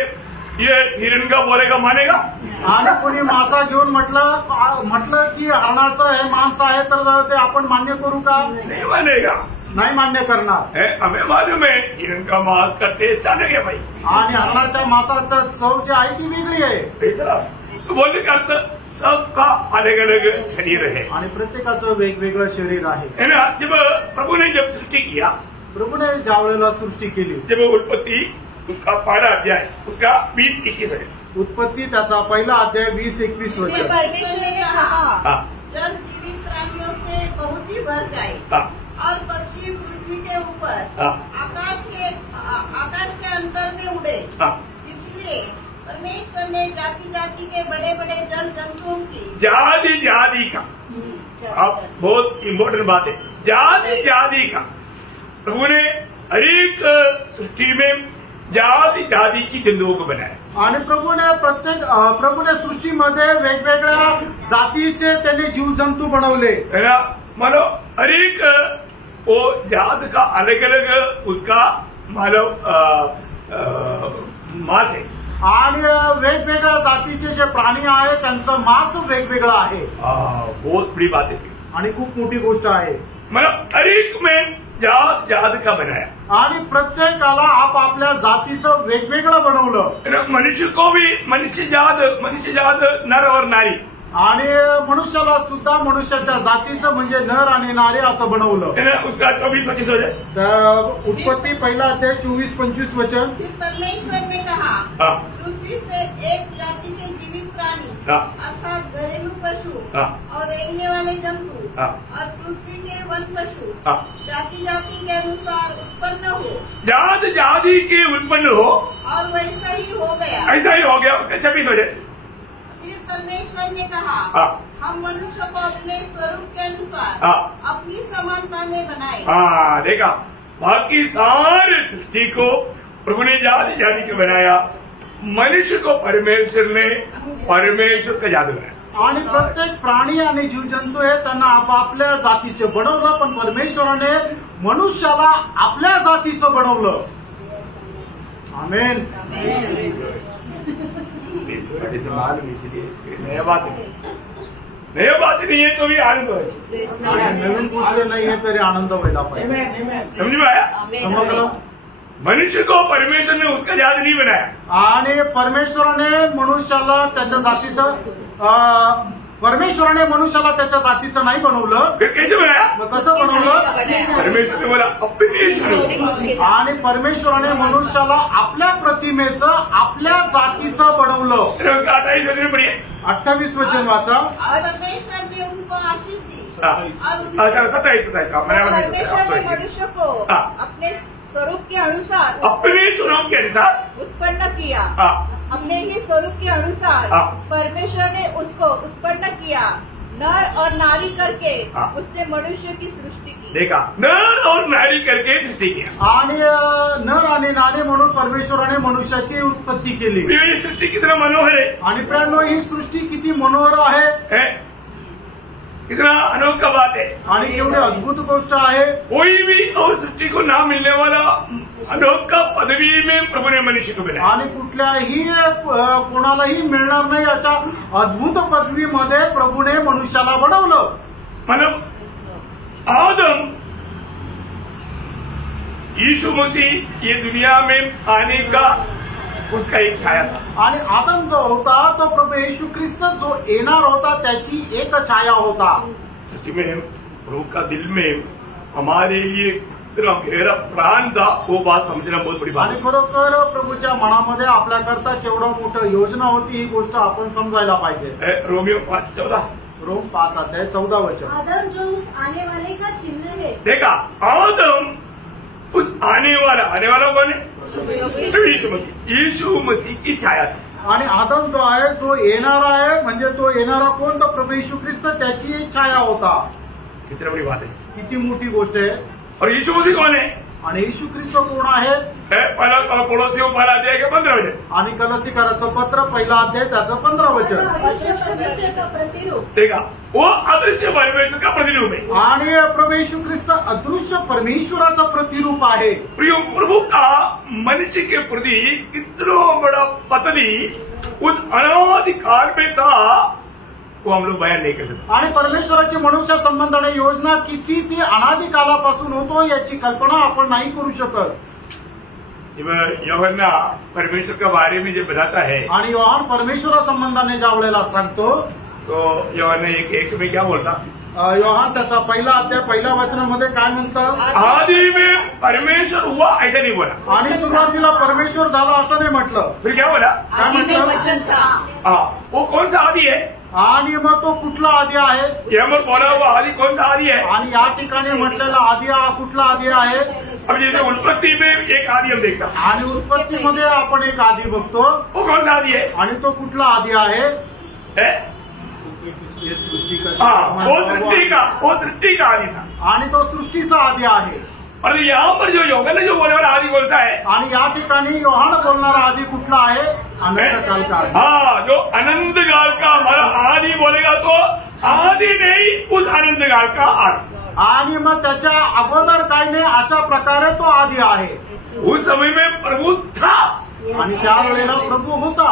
ये हिरण का बोलेगा मानेगा? आणि कोणी मासा घेऊन म्हटलं की हरणाचं हे मांस आहे तर ते आपण मान्य करू का? नहीं मानेगा, नाही मान्य करणार। हमें मालूम है हिरण का मांस का टेस्ट अलग है भाई, आणि हरणाच्या मांसाचं चव जी आहे ती वेगळी आहे। तो बोलने का अर्थ सबका अलग अलग शरीर है आणि प्रत्येकाचं वेगवेगळं शरीर आहे ना। जब प्रभु ने जब सृष्टि किया, प्रभूने ज्या वेळेला सृष्टी केली, जब उत्पत्ति उसका पहला अध्याय उसका 20-21 है, उत्पत्ती त्याचा पहिला अध्याय 20-21 वचन। परमेश्वर ने कहा हाँ। जल जीवित प्राणियों से बहुत ही भर जाए हाँ। और पक्षी पृथ्वी के ऊपर हाँ। आकाश के अंतर में उड़े। हाँ। इसलिए परमेश्वर ने जाति जाति के बड़े बड़े जल जंतुओं की जाति जाति का, अब बहुत इम्पोर्टेंट बात है, जाति जाति का प्रभु ने हर एक सृष्टि में जाति जाति की जंतुओं को बनाया आणि प्रभूने सृष्टीमध्ये वेगवेगळ्या जातीचे त्यांनी जीवजंतू बनवले है ना। मानो हर एक वो जात का अलग अलग उसका मानव मांस है आणि वेगवेगळ्या जातीचे जे प्राणी आहेत त्यांचं मांस वेगवेगळं आहे। बहुत बड़ी बात है आणि खूप मोठी गोष्ट आहे। मतलब हर एक में जात जात का बनाया आणि प्रत्येकाला आपापल्या जातीचं वेगवेगळं बनवलं। मनुष्य जात नर और नारी, आणि मनुष्याला सुद्धा मनुष्याच्या जातीचं म्हणजे नर आणि नारी असं बनवलं। उसका 24-25 हो जाए। तर उत्पत्ती पहिला अध्याय 24-25 वचन। फिर परमेश्वर ने कहा पृथ्वी से एक जाति के जीवित प्राणी अर्थात घरेलू पशु और रेंगने वाले जंतु और पृथ्वी के वन पशु जाति जाति के अनुसार उत्पन्न हो। जात जाति के उत्पन्न हो, और वैसा ही हो गया। ऐसा ही हो गया। 26 हो जाए। फिर परमेश्वर ने कहा हम मनुष्य को अपने स्वरूप के अनुसार अपनी समानता में बनाए। देखा, बाकी सारे सृष्टि को प्रभु ने जाति जाति को बनाया, मनुष्य को परमेश्वर का जादू बनाया। आणि प्रत्येक प्राणी आणि जीवजंतू हे त्यांना आपापल्या जातीचं बनवलं, पण परमेश्वराने मनुष्याला आपल्या जातीचं बनवलं। आमेन। मालूम इसलिए नया बात नहीं है तो भी आनंद हो, नवीन गोष्ट नाही आहे तरी आनंद व्हायला पाहिजे। समझ में आया? समजलं? मनुष्य को परमेश्वर ने उसका जात नहीं बनाया आणि परमेश्वराने मनुष्याला त्याच्या जातीचं नाही बनवलं। फिर कैसे बनाया? मग कसं बनवलं? परमेश्वर ने बोला अपने स्वरूप, आणि परमेश्वराने मनुष्याला आपल्या प्रतिमेचं आपल्या जातीचं बनवलं। 28 वचन वाचा। परमेश्वर ने उनको आशीष दी। 27 परमेश्वर ने मनुष्य को अपने स्वरूप के अनुसार उत्पन्न किया। अपने ही स्वरूप के अनुसार परमेश्वर ने उसको उत्पन्न किया, नर और नारी करके उसने मनुष्य की सृष्टि की। देखा, नर और नारी करके सृष्टी किया आणि नर आणि नारी म्हणून परमेश्वराने मनुष्याची उत्पत्ती केली। ये सृष्टि कितना मनोहर है। आणि प्रियांनो, ही सृष्टी किती मनोहर आहे, कितना अनोखा बात है आणि एवढी अद्भुत गोष्ट आहे। कोई भी और सृष्टि को ना मिलने वाला अनोखा पदवी में प्रभु ने मनुष्य को बनाया। आणि कुठल्याही कोणालाही मिळणार नाही अशा अद्भुत पदवीमध्ये प्रभूने मनुष्याला बनवलं। मतलब आदम यीशु मसीह ये दुनिया में आने का उसका एक छाया था। आणि आदम जो होता तो प्रभू येशू ख्रिस्त जो येणार होता त्याची एक छाया होता। सच में प्रभु का दिल में हमारे लिए इतना गहरा प्राण था, वो बात समझना बहुत बड़ी बात आणि खरोखर प्रभूच्या मनामध्ये आपल्याकरता केवढं मोठं योजना होती, ही गोष्ट आपण समजायला पाहिजे। रोमियो 5:14 रोम 5 अध्याय 14 वचन। आदम जो उस आने वाले का चिन्ह है। देखा, आदम उस आने वाला कौन है? यीशु मसीह की छाया था। आणि आदम जो आहे जो येणारा आहे, म्हणजे तो येणारा कोण? तो प्रभू येशू ख्रिस्त, त्याची एक छाया होता। किती बड़ी बात है, किती मोठी गोष्ट आहे। और यीशु मसीह कौन है? आणि येशू ख्रिस्त कोण आहे? पहिला कोलोसियों 15 वचन आणि कलसीकराचं पत्र 1 अध्याय त्याचं 15 वचन। देखा, वो अदृश्य परमेश्वर का प्रतिरूप है आणि प्रभू येशू ख्रिस्त अदृश्य परमेश्वराचं प्रतिरूप आहे। प्रभु का मनुष्य के प्रति इतना बड़ा पदवी उस अनादि काल में था, वो हम लोग बयान नहीं कर सकते। आणि परमेश्वराची मनुष्य संबंधाने योजना किती ती अनादि कालापासून होतो याची कल्पना आपण नाही करू शकत। यूहन्ना परमेश्वर के बारे में जो बताता है, आणि योहान परमेश्वरा संबंधाने ज्या वेळेला सांगतो, तो यूहन्ना 1:1 में क्या बोलता? योहान त्याचा पहिला अध्याय पहिल्या वचनामध्ये काय म्हणतं? आदि में परमेश्वर हुआ, ऐसा नहीं बोला. आणि सुरुवातीला परमेश्वर झाला असं नाही म्हटलं. फिर क्या बोला? काय म्हटलं? वचन था. हाँ, वो कौन सा आदि है? आणि मग तो कुठला आदी आहे? यहाँ पर बोला हुआ आदि कौन सा आदि है? आणि या ठिकाणी म्हटलेला आदी हा कुठला आदी आहे? अब जैसे उत्पत्ति में एक आदि हम देखता, आणि उत्पत्तीमध्ये आपण एक आदी बघतो. वो कौन सा आदि है? आणि तो कुठला आदी आहे? वो सृष्टि का आदि था. आणि तो सृष्टीचा आदी आहे. और यहाँ पर जो यूहन्ना जो बोले वाला आदि कौन सा है? आणि या ठिकाणी योहान बोलणारा आदी कुठला आहे? अनंत काल का आदी. हाँ, जो अनंत काल का हमारा आदि बोलेगा तो आदि नहीं, उस अनंत काल का आदि. आणि मग त्याच्या अगोदर काय नाही, अशा प्रकारे तो आदी आहे. उस समय में प्रभु था आणि त्यावेळेला प्रभू होता.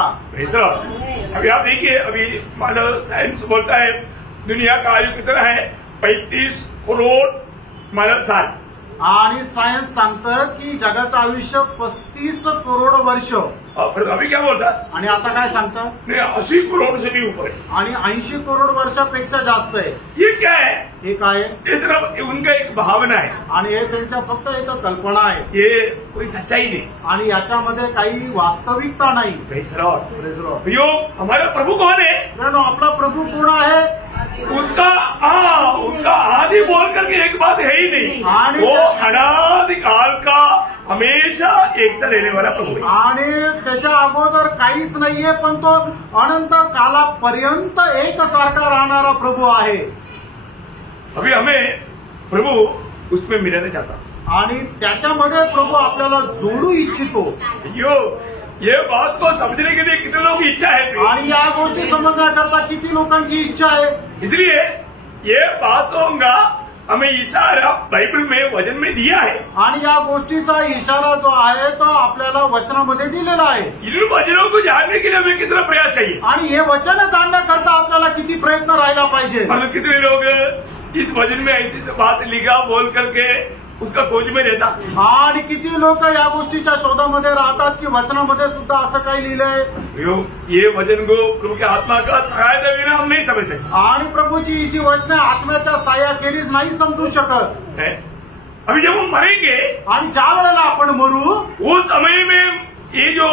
अभी आप देखिए, अभी मानव साइंस बोलता है दुनिया का आयु कितना है? 35 करोड़ मानव साल. आणि सायन्स सांगतं की जगाचं आयुष्य 35 करोड वर्ष. अभी क्या बोलता? आणि आता काय सांगतं? 80 करोड़ से भी ऊपर है. आणि 80 करोड वर्षापेक्षा जास्त आहे. ये क्या है? हे काय? ये सिर्फ उनका एक भावना है. आणि हे त्यांच्या फक्त एक कल्पना आहे. ये कोई सच्चाई नहीं. आणि याच्यामध्ये काही वास्तविकता नाही. यो हमारा प्रभु कौन है? आपला प्रभू कोण आहे? उसका आदि बोल करके एक बात है ही नहीं. वो अनादि काल का हमेशा एक सा रहने वाला प्रभु है. आणि त्याच्या अगोदर काहीच नाहीये, पण तो अनंत कालापर्यंत एकसारखा राहणारा प्रभू आहे. अभी हमें प्रभु उसमें मिलाना चाहता. आणि त्याच्यामध्ये प्रभू आपल्याला जोडू इच्छितो. ये बात को समझने के लिए कितने लोग की इच्छा है, आणि या गोष्टी समजण्याकरता किती लोकांची इच्छा आहे. इसलिए ये बातों का हमें इशारा बाइबल में वचन में दिया है. आणि या गोष्टीचा इशारा जो आहे तो आपल्याला वचनामध्ये दिलेला आहे. इन वचनों को जानने के लिए हमें कितना प्रयास चाहिए. आणि हे वचन जाणण्याकरता आपल्याला किती प्रयत्न राहिला पाहिजे. मतलब कितने लोग इस वचन में ऐसी बात लिखा बोल करके उसका खोज में रहता. आणि किती लोक या गोष्टीच्या शोधामध्ये राहतात की वचनामध्ये सुद्धा असं काही लिहिलंय. ये वचन को प्रभु के आत्मा का सहायता बिना हम नहीं समझ सकते. आणि प्रभूची जी वचने आत्म्याच्या साह्याखेरीज नाही समजू शकत. अभी जब हम मरेंगे, आणि ज्या वेळेला आपण मरू, वो समय में ये जो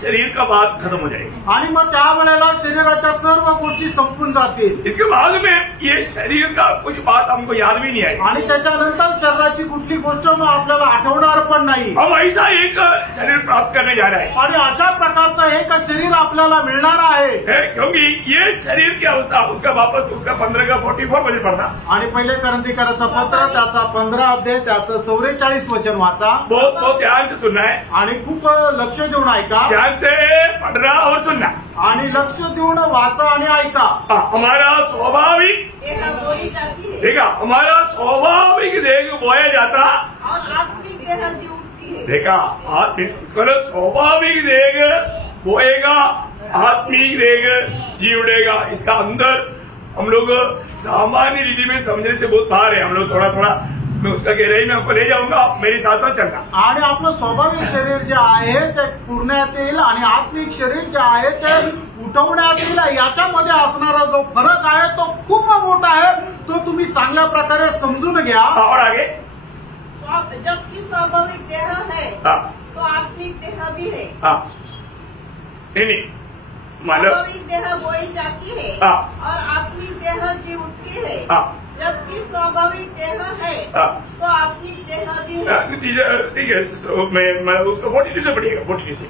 शरीर का बात खत्म हो जाएगी. आणि मग त्यावेळेला शरीराच्या सर्व गोष्टी संपून जातील. इसके बाद में ये शरीर का कुछ बात हमको याद भी नहीं आई. आणि त्याच्यानंतर शरीराची कुठली गोष्ट मग आपल्याला आठवणार पण नाही. हम ऐसा एक शरीर प्राप्त करने जा रहे हैं. आणि अशा प्रकारचं एक शरीर आपल्याला मिळणार आहे. क्योंकि ये शरीर की अवस्था उसका वापस उसका 15 का 44 वचन पढ़ना. आणि पहिले करंदीकराचं पत्र त्याचा 15 अध्याय त्याचं 44 वचन वाचा. बहुत ध्यान से सुनना है. आणि खूप लक्ष देऊन ऐका. ध्यान से पढ़ना और सुनना. आणि लक्ष देऊन वाचा आणि ऐका. हमारा स्वाभाविक देखा, हमारा स्वाभाविक देह बोया जाता और आत्मिक देह जी उठती है. देखा, स्वाभाविक देह बोएगा, आत्मिक देह जी उड़ेगा. इसका अंदर हम लोग सामान्य रीति में समझने से बहुत बाहर है. हम लोग थोड़ा थोड़ा मैं उसका गहराई में आपको ले जाऊंगा, मेरी साथ साथ चलना. आणि आपलं स्वाभाविक शरीर जे आहे ते पुरण्यात येईल आणि आत्मिक शरीर जे आहे ते उठवण्यात येईल. याच्यामध्ये असणारा जो फरक आहे तो खूप मोठा आहे. तो तुम्ही चांगल्या प्रकारे समजून घ्या. और आगे जबकि स्वाभाविक देह है तो आत्मिक देह भी है. नहीं स्वाभाविक देह बोई जाती है और आत्मिक देह जी उठती है. जबकि स्वाभाविक देह है तो आत्मिक देह भी है. ठीक है, मैं उसको 42 से पढ़िएगा. 42 से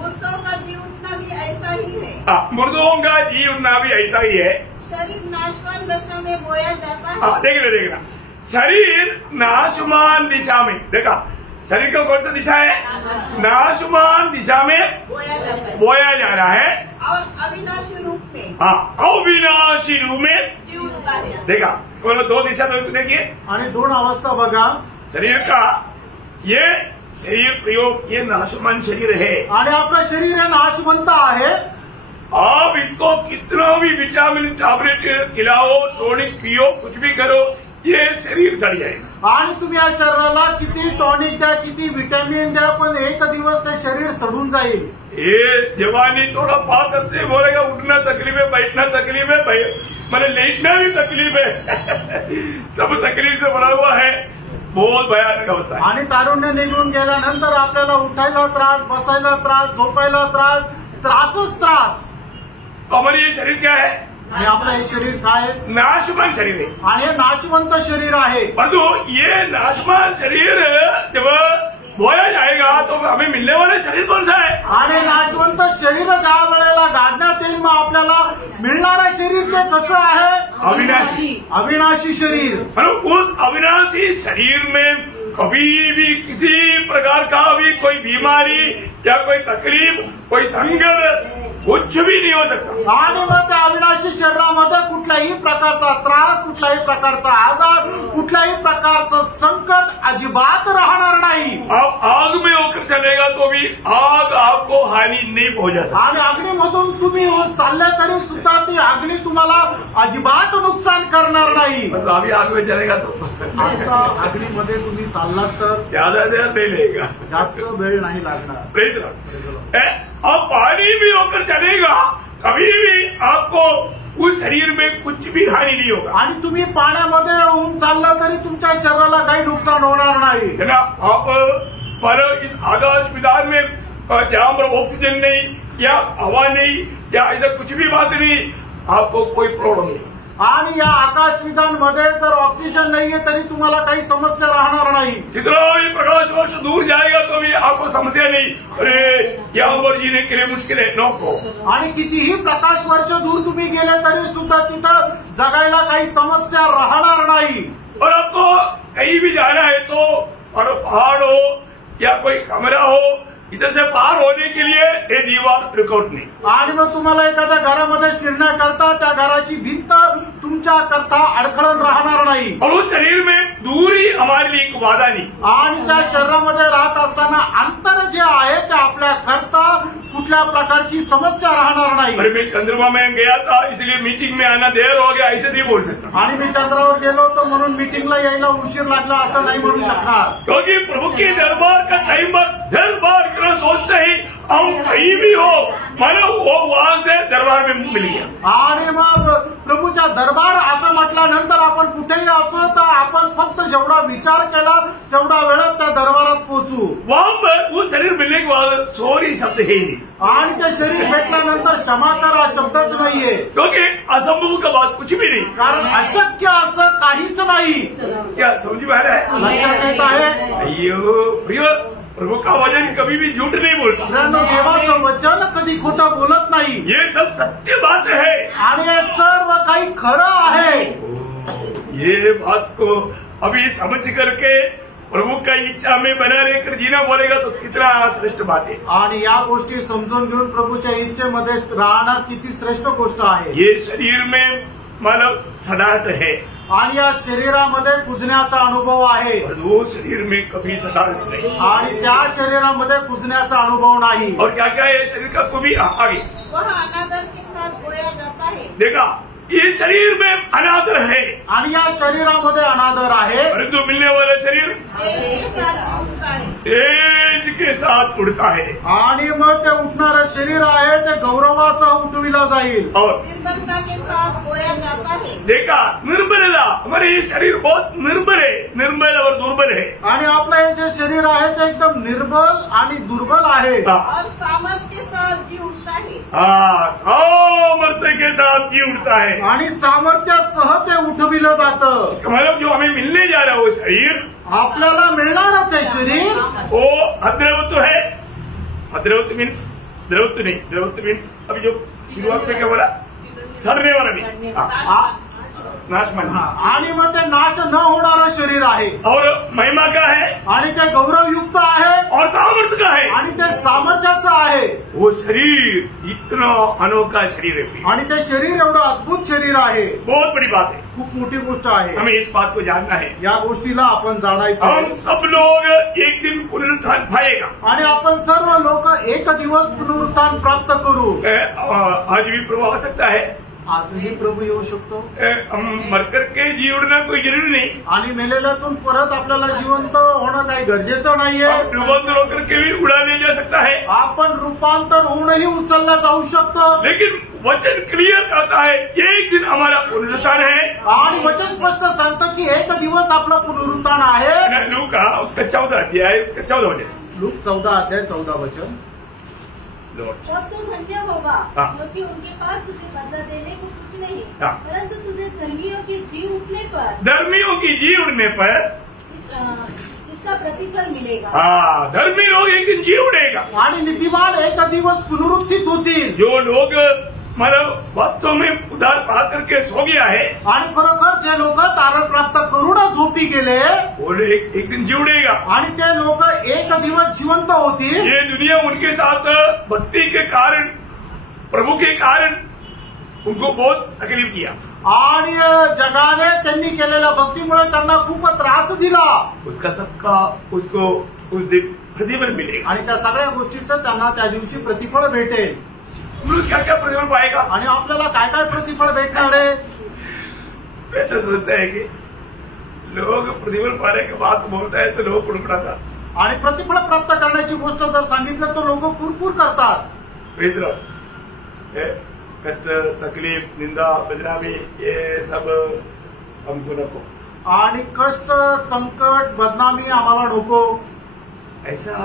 मुर्दों का जी उठना भी ऐसा ही है. मुर्दों का जी उठना भी ऐसा ही है. शरीर नाशवान दशा में बोया जाता है. देखना शरीर नाशमान दिशा में. देखा, शरीर का कौन सा दिशा है? नाशमान दिशा में बोया जा रहा है. और अविनाशी रूप में. अविनाशी रूप में जी उठता है. देखा, दो दिशा देखिए. आणि दोन अवस्था बघा शरीर का. ये शरीर प्रयोग ये नाशमान शरीर है. आणि आपलं शरीर हे नाशवंत आहे. आप इसको कितना भी विटामिन टैबलेट खिलाओ, टॉनिक पियो, कुछ भी करो, ये शरीर सड़ जाएगा। आणि तुम्ही या शरीराला किती टॉनिक द्या, किती विटॅमिन द्या, पण एक दिवस ते शरीर सडून जाईल। ये जवानी थोड़ा पा करते बोलेगा उठना तकलीफ है, बैठना तकलीफ है, मैंने लेटना भी तकलीफ है सब तकलीफ से भरा हुआ है, बहुत भयानक अवस्था है। आणि तारुण्य निघून गेल्यानंतर आपल्याला उठायला त्रास, बसायला त्रास, झोपायला त्रास, त्रासच त्रास। हमारी ये शरीर क्या है? आणि आपलं हे शरीर काय आहे? नाशवान शरीर है। आणि हे नाशवंत शरीर आहे। परंतु ये नाशवान शरीर जब बोया जाएगा तो हमें मिलने वाला शरीर कौन सा है? आणि नाशवंत शरीर ज्या वेळेला गाडण्यात येईल मग आपल्याला मिळणारं शरीर ते कसं आहे? अविनाशी। अविनाशी शरीर। उस अविनाशी शरीर में कभी भी किसी प्रकार का भी कोई बीमारी या कोई तकलीफ, कोई संकट कुछ भी नहीं हो सकता। आणि मग त्या अविनाशी शरीरामध्ये कुठल्याही प्रकारचा त्रास, कुठल्याही प्रकारचा आजार, कुठल्याही प्रकारचं संकट अजिबात राहणार नाही। आप आग में होकर चलेगा तो भी आग आपको हानि नहीं पहुंचा सकती। आणि अग्नीमधून तुम्ही चालले तरी सुद्धा ती अग्नी तुम्हाला अजिबात नुकसान करणार नाही। मतलब अभी आग में चलेगा तो आता अग्नीमध्ये तुम्ही चाललात तर ज्यादा देर नहीं लेगा, जास्त वेळ नाही लागणार। Praise Lord. और पानी भी होकर चलेगा कभी भी आपको उस शरीर में कुछ भी हानि नहीं होगा। आणि तुम्ही पाण्यामध्ये होऊन चाललं तरी तुमच्या शरीराला काही नुकसान होणार नाही। है ना? आप पर इस आकाश मैदान में जहां पर ऑक्सीजन नहीं या हवा नहीं या ऐसा कुछ भी बात नहीं, आपको कोई प्रॉब्लम नहीं। आणि या आकाश विधानमध्ये जर ऑक्सिजन नाहीये तरी तुम्हाला काही समस्या राहणार नाही। जितना भी प्रकाश वर्ष दूर जाएगा तो भी आपको समस्या नहीं, अरे यहाँ पर जीने के लिए मुश्किल है, नो प्रॉब्लम। आणि कितीही प्रकाश वर्ष दूर तुम्ही गेले तरी सुद्धा तिथं जगायला काही समस्या राहणार नाही। और आपको कहीं भी जाना है तो और पहाड़ हो या कोई कमरा हो, इधर से पार होने के लिए ये दीवार रुकावट नहीं। आणि मग तुम्हाला एखाद्या घरामध्ये शिरण्याकरता त्या घराची भिंत तुमच्या करता अडखळून राहणार नाही। और उस शरीर में दूरी हमारे लिए एक वादा नहीं। आणि त्या शरीरामध्ये राहत असताना अंतर जे आहे ते आपल्या करता कुठल्या प्रकारची समस्या राहणार नाही। अरे मैं चंद्रमा में गया था इसलिए मीटिंग में आना देर हो गया, ऐसे नहीं बोल सकता। आणि मी चंद्रावर गेलो होतो म्हणून मीटिंगला यायला उशीर लागला असं नाही म्हणू शकणार। क्योंकि प्रभु के दरबार का टाइम पर दरबार करना सोचते ही हम कहीं भी हो मानो वो वहां से दरबार में मिल गया। आणि मग प्रभूच्या दरबार असं म्हटल्यानंतर आपण कुठेही असो तर आपण फक्त जेवढा विचार केला तेवढा वेळात त्या दरबारात पोहोचू। वहां पर वो शरीर मिलने के बाद सॉरी शब्द है ही नहीं। आणि ते शरीर भेटल्यानंतर क्षमा करा शब्दच नाहीये, क्योंकि असंभव का बात कुछ भी नहीं। कारण अशक्य असं काहीच नाही। क्या समझ में आ रहा है? लक्षात येत आहे? अय्यो प्रिय, प्रभु का वचन कभी भी झूठ नहीं बोलता। देवाचं वचन कधी खोटं बोलत नाही। ये सब सत्य बात है आणि हे सर्व काही खरं आहे। ये बात को अभी समझ करके प्रभु का इच्छा में बना रहकर जीना बोलेगा तो कितना श्रेष्ठ बात है। आणि या गोष्टी समजून घेऊन प्रभूच्या इच्छेमध्ये राहणं किती श्रेष्ठ गोष्ट आहे। ये शरीर में मतलब सड़ाहट है आणि या शरीरामध्ये कुजण्याचा अनुभव आहे और वो शरीर में कभी सड़ाहट नहीं। आणि त्या शरीरामध्ये कुजण्याचा अनुभव नाही। और क्या क्या है शरीर का को भी आगे वह अनादर के साथ बोया जाता है। देखा, ये शरीर में अनादर है आणि या शरीरामध्ये अनादर आहे, परंतु मिलने वाला शरीर तेज के साथ उठता है। तेज के साथ उड़ता है आणि मग ते उठणारं शरीर आहे ते गौरवासह उठविला जाईल। और निर्बलता के साथ बोया जाता है। देखा, निर्बलता, हमारे ये शरीर बहुत निर्बल है, निर्बल और दुर्बल है। आणि आपलं हे जे शरीर आहे ते एकदम निर्बल आणि दुर्बल आहे। और सामर्थ्य के साथ जी उठता है। हाँ, सामर्थ्य के साथ जी उठता है। आणि सामर्थ्यासह ते उठविलं जातं। इसका मतलब जो हमें मिलने जा रहा है वो शरीर, आपल्याला मिळणारं ते शरीर वो अद्रवत्व है। अद्रवत्व मीन्स द्रवत्व नहीं, द्रवत्व मीन्स अभी जो शुरुआत में क्या बोला, सड़ने वाला नहीं, हाँ, नाशमान। आणि मग ते नाश न होणारं शरीर आहे। और महिमा का है आणि ते गौरवयुक्त आहे और सामर्थ्य का है। आणि ते सामर्थ्याचं आहे। वो शरीर इतना अनोखा शरीर है आणि ते शरीर एवढं अद्भुत शरीर आहे। बहुत बड़ी बात है, खूप मोठी गोष्ट आहे। हमें इस बात को जानना है। या गोष्टीला आपण जाणायचं हम आहे। सब लोग एक दिन पुनरुत्थान पाएगा। आणि आपण सर्व लोक एक दिवस पुनरुत्थान प्राप्त करू। आज भी प्रभु आ सकता है, आजही प्रभु येऊ शकतो. हम मर करके जी उड़ना कोई जरूरी नहीं. आणि मेलेल्यातून परत आपल्याला जिवंत होणं काही गरजेचं नाहीये. रूपांतर होकर के भी उड़ा नहीं जा सकता है. आपण रूपांतर होऊनही उचलला जाऊ शकतो. लेकिन वचन क्लियर कहता है एक दिन हमारा पुनरुत्थान है. आणि वचन स्पष्ट सांगतं की एक दिवस आपलं पुनरुत्थान आहे. लूका उसका 14 अध्याय उसका 14 वचन. लूक 14 अध्याय 14 वचन. तब तुम धन्य होगा क्योंकि उनके पास तुझे बदला देने को कुछ नहीं, परंतु तुझे धर्मियों की जी उठने पर इसका प्रतिफल मिलेगा. धर्मी लोग एक दिन जी उड़ेगा. आणि नीतिमान एक दिवस पुनरुत्थित होतील. जो लोग मतलब वास्तव में उधार पा करके सो गया है आणि खरोखर जे लोक तारण प्राप्त करून झोपी गेले वो एक दिन जी उड़ेगा. आणि ते लोक एक दिवस जिवंत होतील. ये दुनिया उनके साथ भक्ति के कारण प्रभु के कारण उनको बहुत तकलीफ किया. आणि जगाने त्यांनी केलेल्या भक्तीमुळे त्यांना खूप त्रास दिला. उसका सबका उसको उस दिन प्रतिफल मिलेगा. आणि त्या सगळ्या गोष्टीचं त्यांना त्या दिवशी प्रतिफळ भेटेल. क्या क्या प्रतिफल पाएगा. आणि आपल्याला काय काय प्रतिफळ भेटणार आहे. मैं तो सोचता है कि लोग प्रतिफल पाने के बाद बोलता है तो लोग कुड़कुड़ाता. आणि प्रतिफळ प्राप्त करण्याची गोष्ट जर सांगितलं तर लोक कुरकुर करतात. कष्ट तकलीफ निंदा बदनामी ये सब हमको नको. आणि कष्ट संकट बदनामी आम्हाला नको. ऐसा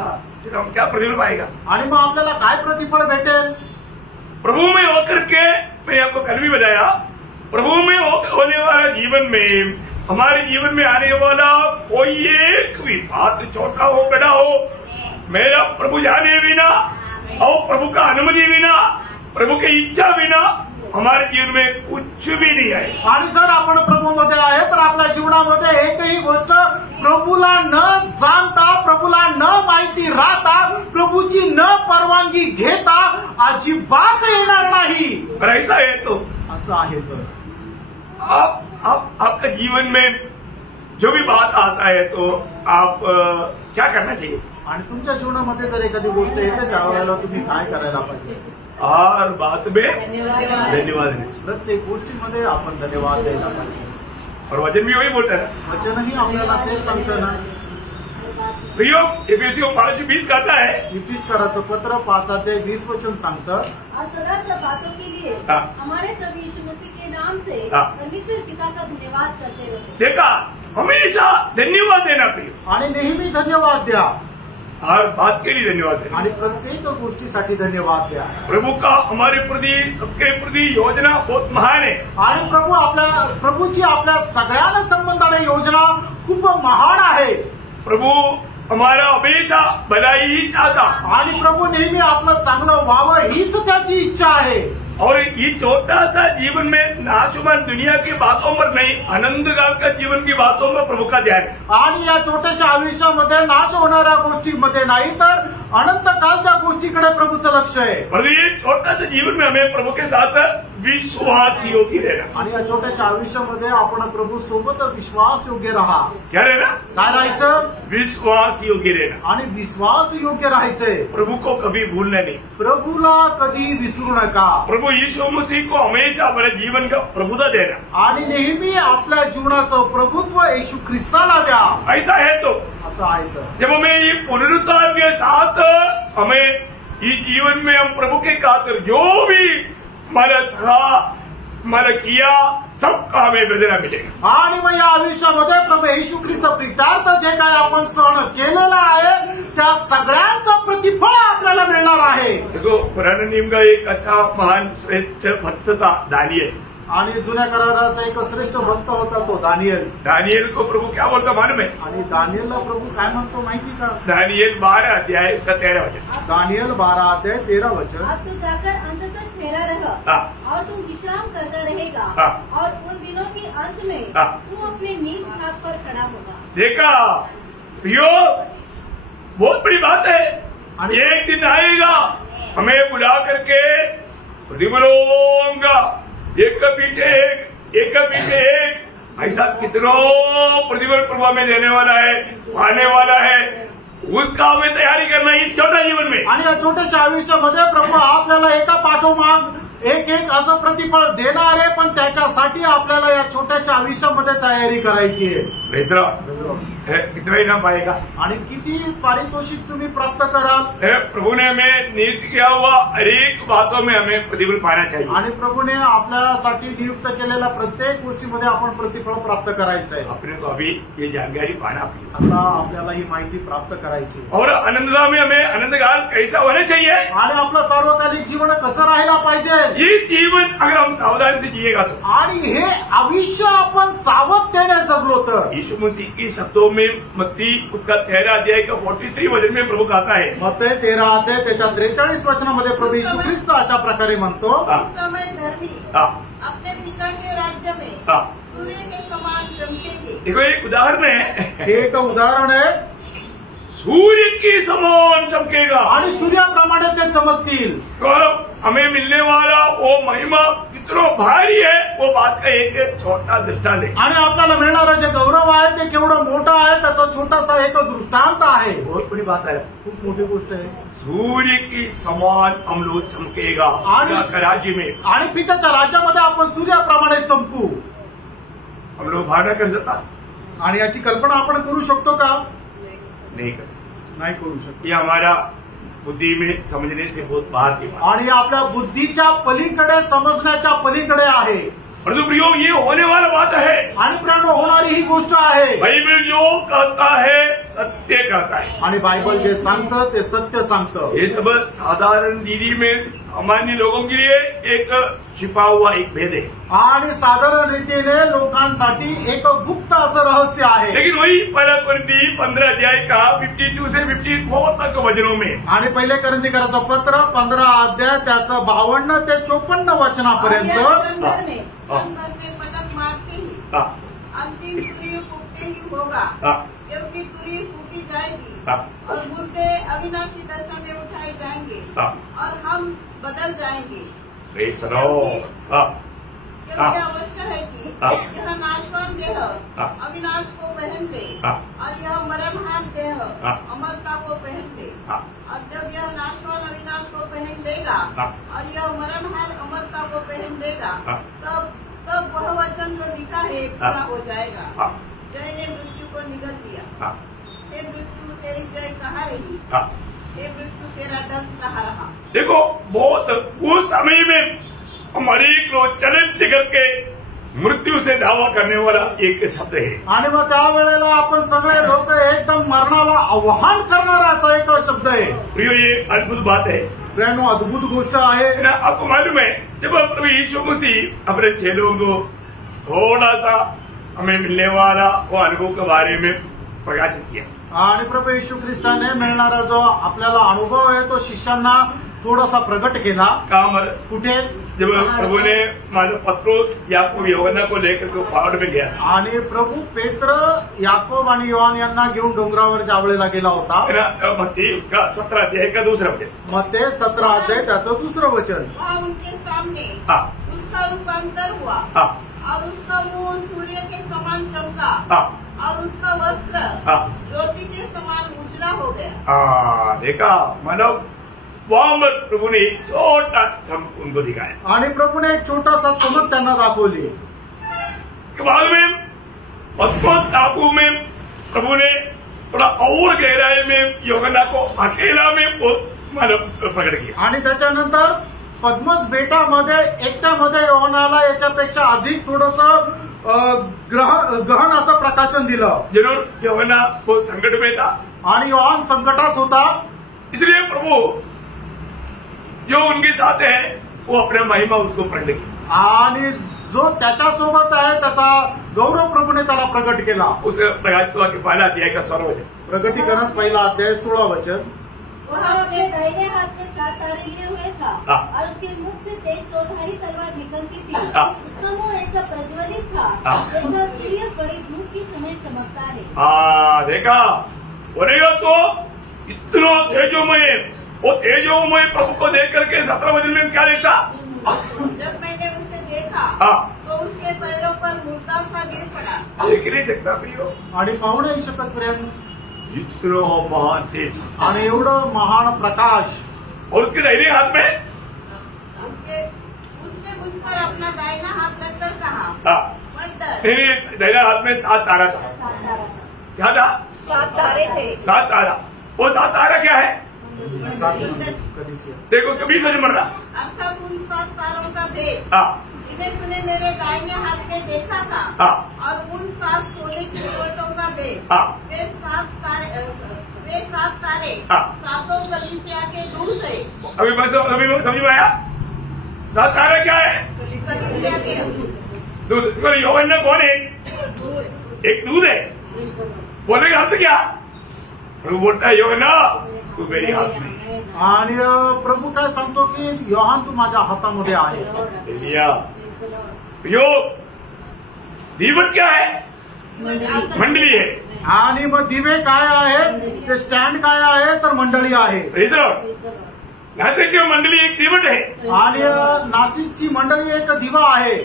फिर हम क्या प्रतिफल पाएगा. आणि मग आपल्याला काय प्रतिफळ भेटेल. प्रभु में होकर के मैं आपको कल भी बताया प्रभु में होने वाला जीवन में हमारे जीवन में आने वाला कोई एक भी बात छोटा हो बड़ा हो मेरा प्रभु जाने बिना और प्रभु का अनुमति बिना प्रभु की इच्छा बिना हमारे जीवन में कुछ भी नहीं आहे. आणि जर आपण प्रभूमध्ये आहे तर आपल्या जीवनामध्ये एकही गोष्ट प्रभूला न जाणता प्रभूला न माहिती राहता प्रभूची न परवानगी घेता अजिबात येणार नाही. ऐसा है तो असं आहे. तर आपका जीवन में जो भी बात आता है तो आप क्या करना चाहिए. आणि तुमच्या जीवनामध्ये जर एखादी गोष्ट येते त्यावेळेला तुम्ही काय करायला पाहिजे. हर बात में धन्यवाद. प्रत्येक गोष्टीमध्ये आपण धन्यवाद द्यायला पाहिजे. और वचन भी वही बोलता है. वचनही आपल्याला तेच सांगतं ना. एफएससी 5:20 कहता है. इफिसकराचं पत्र 5 अध्याय 20 वचन सांगतं. और सदा सब बातों के लिए हमारे प्रभु यीशु मसीह के नाम से परमेश्वर पिता का धन्यवाद करते रहो. देखा हमेशा धन्यवाद देना प्रिय. आणि नेहमी धन्यवाद द्या. हर बात के लिए धन्यवाद देना. आणि प्रत्येक गोष्टीसाठी धन्यवाद द्या. प्रभु का हमारे प्रति सबके प्रति योजना बहुत महान है. आणि प्रभूची आपल्या सगळ्यांना संबंधाने योजना खूप महान आहे. प्रभु हमारा हमेशा भलाई ही चाहता. आणि प्रभू नेहमी आपलं चांगलं व्हावं हीच त्याची इच्छा आहे. और ये छोटा सा जीवन में नाशवान दुनिया की बातों पर नहीं अनंत काल का जीवन की बातों पर प्रभु का ध्यान है. आणि या छोट्याशा आयुष्यामध्ये नाश होणाऱ्या गोष्टीमध्ये नाही तर अनंत कालच्या गोष्टीकडे प्रभूचं लक्ष आहे. और ये छोटा सा जीवन में हमें प्रभु के साथ विश्वास योग्य रहना. आणि या छोट्याशा आयुष्यामध्ये आपण प्रभू सोबत विश्वास योग्य राहा. क्या रहना. काय राहायचं. विश्वास योग्य रहना. आणि विश्वास योग्य राहायचंय. प्रभु को कभी भूलना नहीं. प्रभूला कधी विसरू नका. प्रभु यीशु मसीह को हमेशा अपने जीवन का प्रभुता देना. आणि नेहमी आपल्या जीवनाचं प्रभुत्व येशू ख्रिस्ताला द्या. ऐसा है तो असं आहे. जब हमें ये पुनरुत्थान के साथ हमें इस जीवन में हम प्रभु के खातिर जो भी हमारा सहा हमारा किया सबका हमें बदला मिलेगा. आणि मग या आयुष्यामध्ये प्रभू येशू ख्रिस्त प्रित्यार्थ जे काय आपण सण केलेला आहे त्या सगळ्यांचं प्रतिफळ आपल्याला मिळणार आहे. देखो पुराने नियम का एक अच्छा महान श्रेष्ठ भक्त था दानियल. आणि जुन्या कराराचा एक श्रेष्ठ भक्त होता तो दानियल. दानियल को प्रभु क्या बोलता मालूम है. आणि दानियलला प्रभू काय म्हणतो माहिती का. दानियल 12 अध्याय 13 वचन. दानियल 12 अध्याय 13 वचन. अब तू जाकर अंत तक ठहरा रह और तुम विश्राम करता रहेगा और उन दिनों के अंत में तू अपने नीच भाग पर खड़ा होगा. देखा प्रियो बहुत बड़ी बात है. एक दिन आएगा हमें बुला करके प्रतिफलोंगा एक का पीछे एक ऐसा कितनों प्रतिफल प्रभु में देने वाला है आने वाला है. उसका हमें तयारी करना ही छोटा जीवन में. आणि या छोट्याशा आयुष्यामध्ये प्रभू आपल्याला एका पाठोमाग एक एक असं प्रतिफळ देणार आहे, पण त्याच्यासाठी आपल्याला या छोट्याशा आयुष्यामध्ये तयारी करायची आहे. कितना इनाम पाएगा आणि किती पारितोषिक तुम्ही प्राप्त कराल. प्रभु ने हमें नियुक्त किया हुआ हर एक बातों में हमें प्रतिफल पाना चाहिए. आणि प्रभूने आपल्यासाठी नियुक्त केलेल्या प्रत्येक गोष्टीमध्ये आपण प्रतिफळ प्राप्त करायचं आहे. अपने को अभी ये जानकारी पाना पड़ेगा. आता आपल्याला ही माहिती प्राप्त करायची. और आनंदला में हमें आनंदकाल कैसा होना चाहिए. आणि आपलं सार्वकालिक जीवन कसं राहायला पाहिजे. ये जीवन अगर हम सावधानी से जिएगा तो, आणि हे आयुष्य आपण सावधतेने जगलो तर. यीशु मसीह की शब्दों में मत्ती उसका 13 अध्याय का 43 वचन में प्रभु कहता है. मत्ती 13 अध्याय त्याच्या 43 वचनामध्ये प्रभू येशू ख्रिस्त अशा प्रकारे म्हणतो. उस समय धर्मी अपने पिता के राज्य में सूर्य के समान चमकेंगे. देखो एक उदाहरण है. एक उदाहरण आहे. सूर्य के समान चमकेगा. आणि सूर्याप्रमाणे ते चमकतील. और हमें मिलने वाला वो महिमा कितना भारी है वो बात का एक छोटा दृष्टांत है. आणि आपल्याला मिळणारं जे गौरव आहे ते केवढं मोठं आहे त्याचा छोटासा एक दृष्टांत आहे. बहुत बड़ी बात है. खूप मोठी गोष्ट आहे. सूर्य की समान हम लोग चमकेगा राज्य में. आणि पित्याच्या राज्यामध्ये आपण सूर्याप्रमाणे चमकू. हम लोग भावना कर सकता. आणि याची कल्पना आपण करू शकतो का. नहीं कर सकते. नाही करू शकतो. ये हमारा बुद्धि में समझने से बहुत बाहर की बात. आणि आपल्या बुद्धीच्या पलीकडे समजण्याच्या पलीकडे आहे. परंतु प्रियो ये होने वाला बात है. आणि प्रियांनो होणारी ही गोष्ट आहे. बाइबल जो कहता है सत्य कहता है. आणि बायबल जे सांगतं ते सत्य सांगतं. ये सब साधारण दीदी में सामान्य लोगों के लिए एक छिपा हुआ एक भेद है. आणि साधारण रीतीने लोकांसाठी एक गुप्त असं रहस्य आहे. लेकिन वही पहला कोरिन्थी 15 अध्याय का 52 से 54 तक वचनों में. आणि पहिले कोरिन्थीकराचं पत्र 15 अध्याय त्याचं 52 ते 54 वचनापर्यंत. पदक मारते ही अंतिम तुरी फूकते ही होगा. क्योंकि तुरी फूकी जाएगी और मुर्दे अविनाशी दशा में उठाए जाएंगे और हम बदल जाएंगे. क्योंकि आवश्यक है कि यह नाशवान देह अविनाश को पहन ले और यह मरणहान देह अमरता को पहन ले. और जब यह नाशवान अविनाश को पहन लेगा और यह मरणहान अमरता को पहन लेगा तब वह वचन जो लिखा है पूरा हो जाएगा. जय ने मृत्यु को निगल दिया. हे मृत्यु तेरी जय कहाँ रही. हे मृत्यु तेरा दंड कहाँ रहा. देखो बहुत उस समय में हमारी लोग चैलेंज करके मृत्यू से दावा करने वाला एक शब्द है. आणि मग त्यावेळेला आपण सगळे लोक एकदम मरणाला आव्हान करणारा असा एक शब्द आहे. प्रियो ये अद्भुत बात है. प्रियांनो अद्भुत गोष्ट आहे. आपको मालूम है जब प्रभु यीशु मसीह अपने चेलों को थोड़ा सा हमें मिलने वाला वो अनुभव के बारे में प्रकाशित किया. आणि प्रभू येशू ख्रिस्ताने मिळणारा जो आपल्याला अनुभव आहे तो शिष्यांना थोडासा प्रकट केला. काम कुठे जब प्रभु ने मानो पत्रोस याकूब यूहन्ना को लेकर के पहाड़ में गया. आणि प्रभू पेत्र याकोब आणि योहान यांना घेऊन डोंगरावर ज्यावेळेला गेला होता. मत्ती उसका 17 अध्याय का दूसरा वचन. मत्ती 17 अध्याय त्याचं दुसरं वचन. वहाँ उनके सामने उसका रूपांतर हुआ और उसका मुंह सूर्य के समान चमका और उसका वस्त्र ज्योति के समान उजला हो गया. देखा मानव वहां पर प्रभु ने छोटा चमक उनको दिखाया. आणि प्रभूने एक छोटासा चमक त्यांना दाखवली. बाद में पद्मोस टापू में प्रभु ने थोड़ा और गहराई में यूहन्ना को अकेला में मानव प्रकट किया. आणि त्याच्यानंतर पद्मस बेटामध्ये एकट्यामध्ये योहानाला याच्यापेक्षा अधिक थोडंसं गहन असं प्रकाशन दिलं. जरूर यूहन्ना वो संकट में था आणि योहान संकटात होता. इसलिए प्रभु जो उनके साथ है वो अपना महिमा उसको प्रकट किया. आणि जो त्याच्यासोबत आहे त्याचा गौरव प्रभूने त्याला प्रकट केला. उस प्रकाशित वाक्य पहला अध्याय का 16 वचन. प्रकटीकरण पहिला अध्याय 16 वचन. वह अपने दाहिने हाथ में 7 तारे लिए हुए था और उसके मुख से तेज चौधारी तलवार निकलती थी. उसका मुंह ऐसा प्रज्वलित था जैसा सूर्य बड़ी धूप के समय चमकता है. देखा बोलेगा तो इतना तेजोमय वो तेजोमय प्रभु को देख करके 17 वचन में क्या देखा. जब मैंने उसे देखा तो उसके पैरों पर मुर्दा सा गिर पड़ा. देख नहीं सकता प्रियो. आणि पाहू नाही शकत प्रियांनो. इतना महान तेज आणि एवढं महान प्रकाश. और उसके दाहिने हाथ में उसके पर अपना दाहिना हाथ रखकर कहा, हाँ, नहीं, दाहिना हाथ में 7 तारा था। क्या था? 7 तारे थे। 7 तारा। वो 7 तारा क्या है? देखो उसका 20 वचन बढ़ रहा। अर्थात उन 7 तारों का भेद हाँ, जिन्हें तूने मेरे दाहिने हाथ में देखा था, हाँ, और उन 7 सोने की मुकुटों का भेद, हाँ, वे 7 तारे हाँ। 7 कलीसिया के दूत थे। अभी समझ में आया? 7 तारा क्या है? कलीसिया के दूध। इसको यूहन्ना कौन है? एक दूध है। बोलने का अर्थ क्या? प्रभु बोलता है यूहन्ना तू मेरी हाथ में। आणि प्रभू काय सांगतो की योहान तू माझ्या हातामध्ये आहे. एलिया यो दीवट क्या है? मंडली है. आणि मग दिवे काय आहे? ते स्टँड काय आहे? तर मंडळी आहे. नासिक की मंडली एक दीवट है. आणि नाशिकची मंडळी एक दिवा आहे.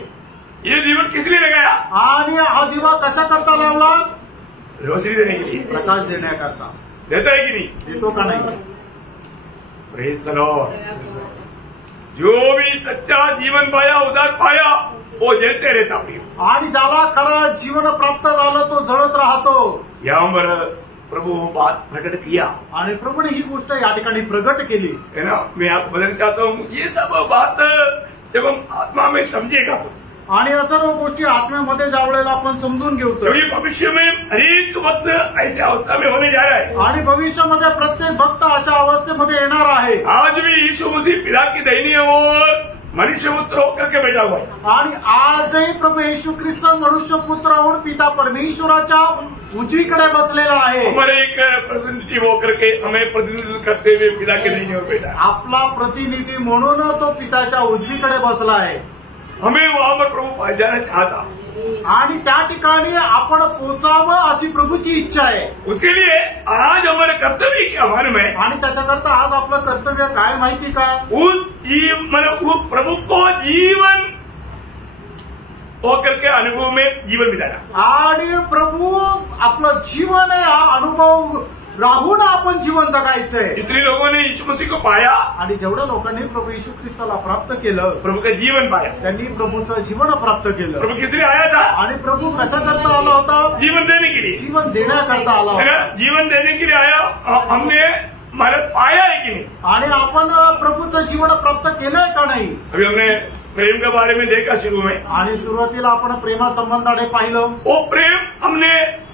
ये दीवट किस लिए लगाया? आणि हा दिवा कशा करता लावला? रोशनी देने के लिए. प्रकाश देण्याकरता. देता है कि नहीं? देतो का नाही? Praise the Lord. जो भी सच्चा जीवन पाया उदार पाया वो जलते रहता प्रिय. आणि ज्याला खरं जीवन प्राप्त झालं तो जळत राहतो. यावर प्रभु बात प्रकट किया आणि प्रभूने ही गोष्ट या ठिकाणी प्रगट केली है ना. मैं आपको बताना चाहता हूँ ये सब बात जब हम आत्मा में समझेगा तो आणि या सर्व गोष्टी आत्म्यामध्ये ज्यावेळेला आपण समजून घेऊ तर क्योंकि भविष्य में हरेक वक्त ऐसी अवस्था में होने जा रहा है. आणि भविष्यामध्ये प्रत्येक भक्त अशा अवस्थेमध्ये येणार आहे. आज भी यीशु मसीह पिता की दाहिनी ओर मनुष्य पुत्र होकर के बैठा हुआ है. आणि आजही प्रभू येशू ख्रिस्त मनुष्य पुत्र होऊन पिता परमेश्वराच्या उजवीकडे बसलेला आहे. हमारे एक प्रतिनिधि होकर के हमें प्रतिनिधित्व करते हुए पिता के दाहिनी ओर बैठा है. आपला प्रतिनिधी म्हणून तो पिताच्या उजवीकडे बसला आहे. हमें वहां पर प्रभु पास जाना चाहता आणि त्या ठिकाणी आपण पोचावं अशी प्रभूची इच्छा आहे. उसके लिए आज हमारे कर्तव्य क्या मालूम है? आणि त्याच्याकरता आज आपलं कर्तव्य काय माहिती का? वो प्रभु को जीवन होकर के अनुभव में जीवन बिताना. आणि प्रभू आपलं जीवन आहे हा अनुभव राहून आपण जीवन जगायचंय. जितने लोगों ने यीशु मसीह को पाया आणि जेवढ्या लोकांनी प्रभू येशू ख्रिस्ताला प्राप्त केलं प्रभु का जीवन पाया. त्यांनी प्रभूचं जीवन प्राप्त केलं. प्रभु किस लिए आया था? आणि प्रभू कशा करता आला होता? जीवन देने के लिए. जीवन देण्याकरता आला है ना? होता. जीवन देने के लिए आया. हमने मतलब पाया है कि नहीं? आणि आपण प्रभूचं जीवन प्राप्त केलंय का नाही? अभी हमने प्रेम के बारे में देखा शुरू में. आणि सुरुवातीला आपण प्रेमासंबंधाने पाहिलं. वो प्रेम हमने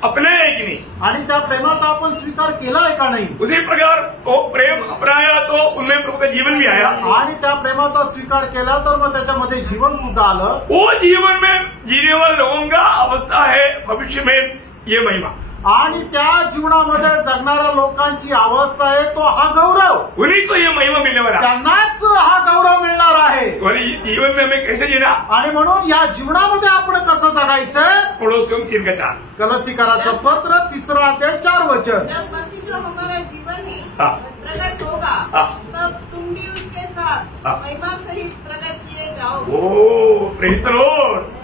अपनाया है कि नहीं? आणि त्या प्रेमाचा आपण स्वीकार केलाय का नाही? उसी प्रकार वो प्रेम अपनाया तो उनमें प्रभु का जीवन भी आया. आणि त्या प्रेमाचा स्वीकार केला तर मग त्याच्यामध्ये जीवन सुद्धा आलं. वो जीवन में जीने वाले लोगों का अवस्था है भविष्य में ये महिमा. आणि त्या जीवनामध्ये जगणाऱ्या लोकांची अवस्था आहे तो हा गौरव. उन्हीं को ये महिमा मिलने वाला. त्यांनाच हा गौरव मिळणार आहे. और ये जीवन में हमें कैसे जीना? आणि म्हणून या जीवनामध्ये आपण कसं जगायचं? पड़ोसियों की 3 का 4. कलसीकराचं पत्र 3 अध्याय 4 वचन. जब मसीह जो हमारा जीवन है हाँ. प्रकट होगा हाँ. तब तुम भी उसके साथ हाँ. महिमा सहित प्रकट किए जाओगे. ओ प्रेज द लॉर्ड.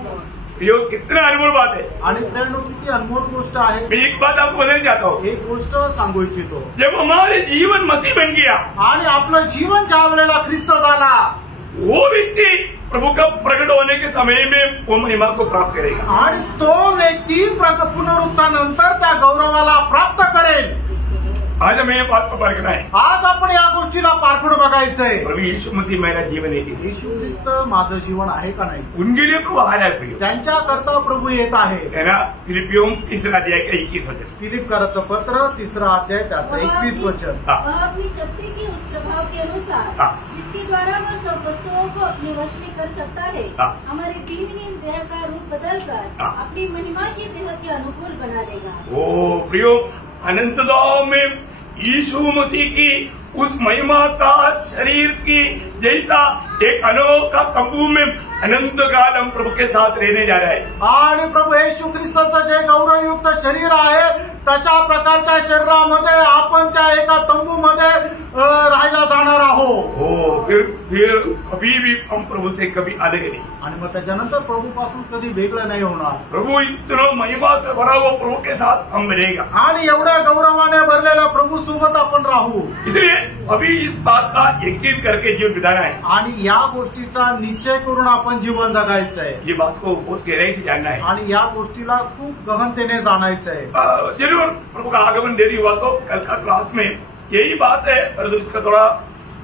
यो कितना अनमोल बात है. आणि प्रेरणू किती अनमोल गोष्ट आहे. मैं एक बात आपको बताना चाहता हूँ. एक गोष्ट सांगू इच्छितो. जब हमारे जीवन मसीह बन गया आणि आपलं जीवन ज्या वेळेला ख्रिस्त झाला वो व्यक्ति प्रभु का प्रकट होने के समय में वो महिमा को प्राप्त करेगा. आणि तो व्यक्ती पुनरुत्थानानंतर त्या गौरवाला प्राप्त करेल. आज हमें ये बात को परखना है. आज आपण या गोष्टीला पारखून बघायचंय. प्रभु यीशु मसीह मेरा जीवन है कि नहीं? येशू ख्रिस्त माझं जीवन आहे का नाही? उनके लिए प्रभु आ रहा है प्रिय. त्यांच्याकरता प्रभू येत आहे. है ना. फिलिपियों 3 अध्याय का 21 वचन. फिलिपकराचं पत्र 3 अध्याय त्याचं 21 वचन. वह अपनी शक्ति के उस प्रभाव के अनुसार हाँ. जिसके द्वारा वह सब वस्तुओं को अपने वश में कर सकता है हाँ. हमारे दीनहीन देह का रूप बदलकर हाँ. अपनी महिमा की देह के अनुकूल बना देगा. ओ प्रियो अनंतदाओं में यीशु मसीह की उस महिमा का शरीर की जैसा एक अनोखा तंबू में अनंत काल हम प्रभु के साथ रहने जा रहे हैं. आणि प्रभू येशू ख्रिस्ताचं जे गौरवयुक्त शरीर आहे तशा प्रकारच्या शरीरामध्ये आपण त्या एका तंबूमध्ये राहायला जाणार आहोत. हो फिर कभी भी हम प्रभु से कभी अलग नहीं. आणि मग त्याच्यानंतर प्रभूपासून कधी वेगळं नाही होणार. प्रभु इतना महिमा से भरा हुआ प्रभु के साथ हम रहेगा. आणि एवढ्या गौरवाने भरलेल्या प्रभू सोबत आपण राहू. इसलिए अभी इस बात का यकीन करके जीवन बिताना है आणि या गोष्टीचा निश्चय करून आपण जीवन जगायचं आहे. ये बात को बहुत गहराई से जानना है आणि या गोष्टीला खूप गहनतेने जाणायचं आहे. जरूर प्रभु का आगमन देरी हुआ तो कल का क्लास में यही बात है, परंतु इसका थोड़ा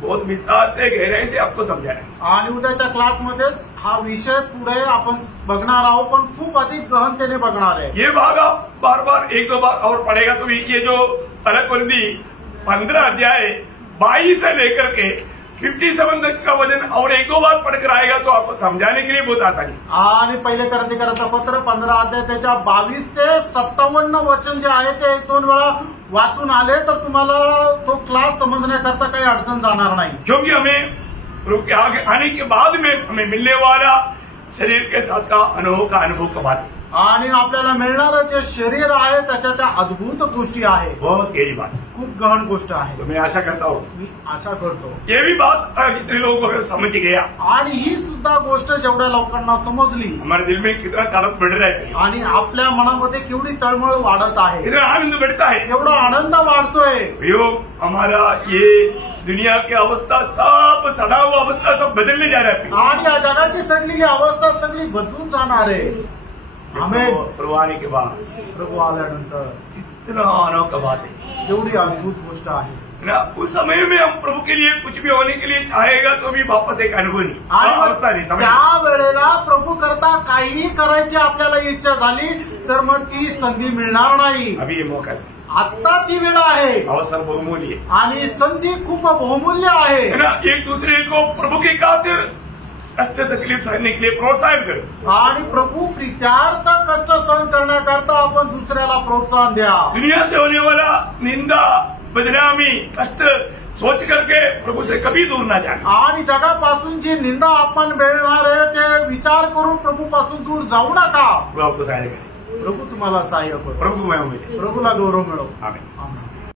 बहुत विस्तार से गहराई से आपको समझाना है. आणि उद्याच्या क्लासमध्येच हा विषय पुढे आपण बघणार आहोत, पण खूप अधिक गहनतेने बघणार आहे. ये भाग आप बार बार एक दो बार और पढ़ेगा तो ये जो तलकबंदी 15 अध्याय 22 से लेकर के 57 तक का वजन और एक दो बार पढ़कर आएगा तो आपको समझाने के लिए बहुत आसानी. आणि पहिले करंदीकरांचं पत्र 15 अध्याय त्याच्या 22 ते 57 वचन जे आहे ते 1-2 वेळा वाचून आले तर तुम्हाला तो क्लास समजण्याकरता काही अडचण जाणार नाही. क्योंकि हमें प्रभु के आगे आने के बाद में हमें मिलने वाला शरीर के साथ का अनुभव का बात है. आणि आपल्याला मिळणारं जे शरीर आहे त्याच्या त्या अद्भुत गोष्टी आहे. बहुत गहरी बात, खूप गहन गोष्ट आहे. तो मैं आशा करता हूँ मी आशा करतो ये भी बात जितने लोगों को समझ गया आणि ही सुद्धा गोष्ट जेवढ्या लोकांना समजली हमारे दिल में कितना ताकत बढ़ रहा है, आणि आपल्या मनामध्ये केवढी तळमळ वाढत आहे, कितना आनंद बढ़ता है. एवढा आनंद वाढतोय. योग हमारा ये दुनिया की अवस्था सब सड़ा हुआ अवस्था सब बदलने जा रहा है. आणि या जगाची सडलेली अवस्था सगळी बदलून जाणार आहे. हमें प्रभु आने के बाद प्रभू आल्यानंतर कितना अनोखा बात है एवढी अद्भुत गोष्ट आहे ना. उस समय में हम प्रभू के लिए कुछ भी होने के लिए चाहेगा तो भी वापस एक अनुभव नहीं, अवस्था नहीं. समझ त्या वेळेला प्रभू करता काहीही करायची आपल्याला इच्छा झाली तर मग ती संधी मिळणार नाही. अभी ये मौका है, आता ती वेळ आहे अवसर बहुमूल्य है आणि संधी खूप बहुमूल्य आहे. ना. एक दूसरे को प्रभु की खातिर कष्ट तकलीफ सहने के लिए प्रोत्साहन करो आणि प्रभू प्रीत्यार्थ कष्ट सहन करण्याकरता आपण दुसऱ्याला प्रोत्साहन द्या. दुनिया से होने वाला निंदा बदनामी कष्ट सोच करके प्रभु से कभी दूर ना जाना. आणि जगापासून जी निंदा आपण मिळणार आहे ते विचार करून प्रभूपासून दूर जाऊ नका. प्रभु आपको सहायता करे, प्रभू तुम्हाला सहाय्य करो. प्रभु मैं हूँ. प्रभूला गौरव मिळो. आमीन. आमीन.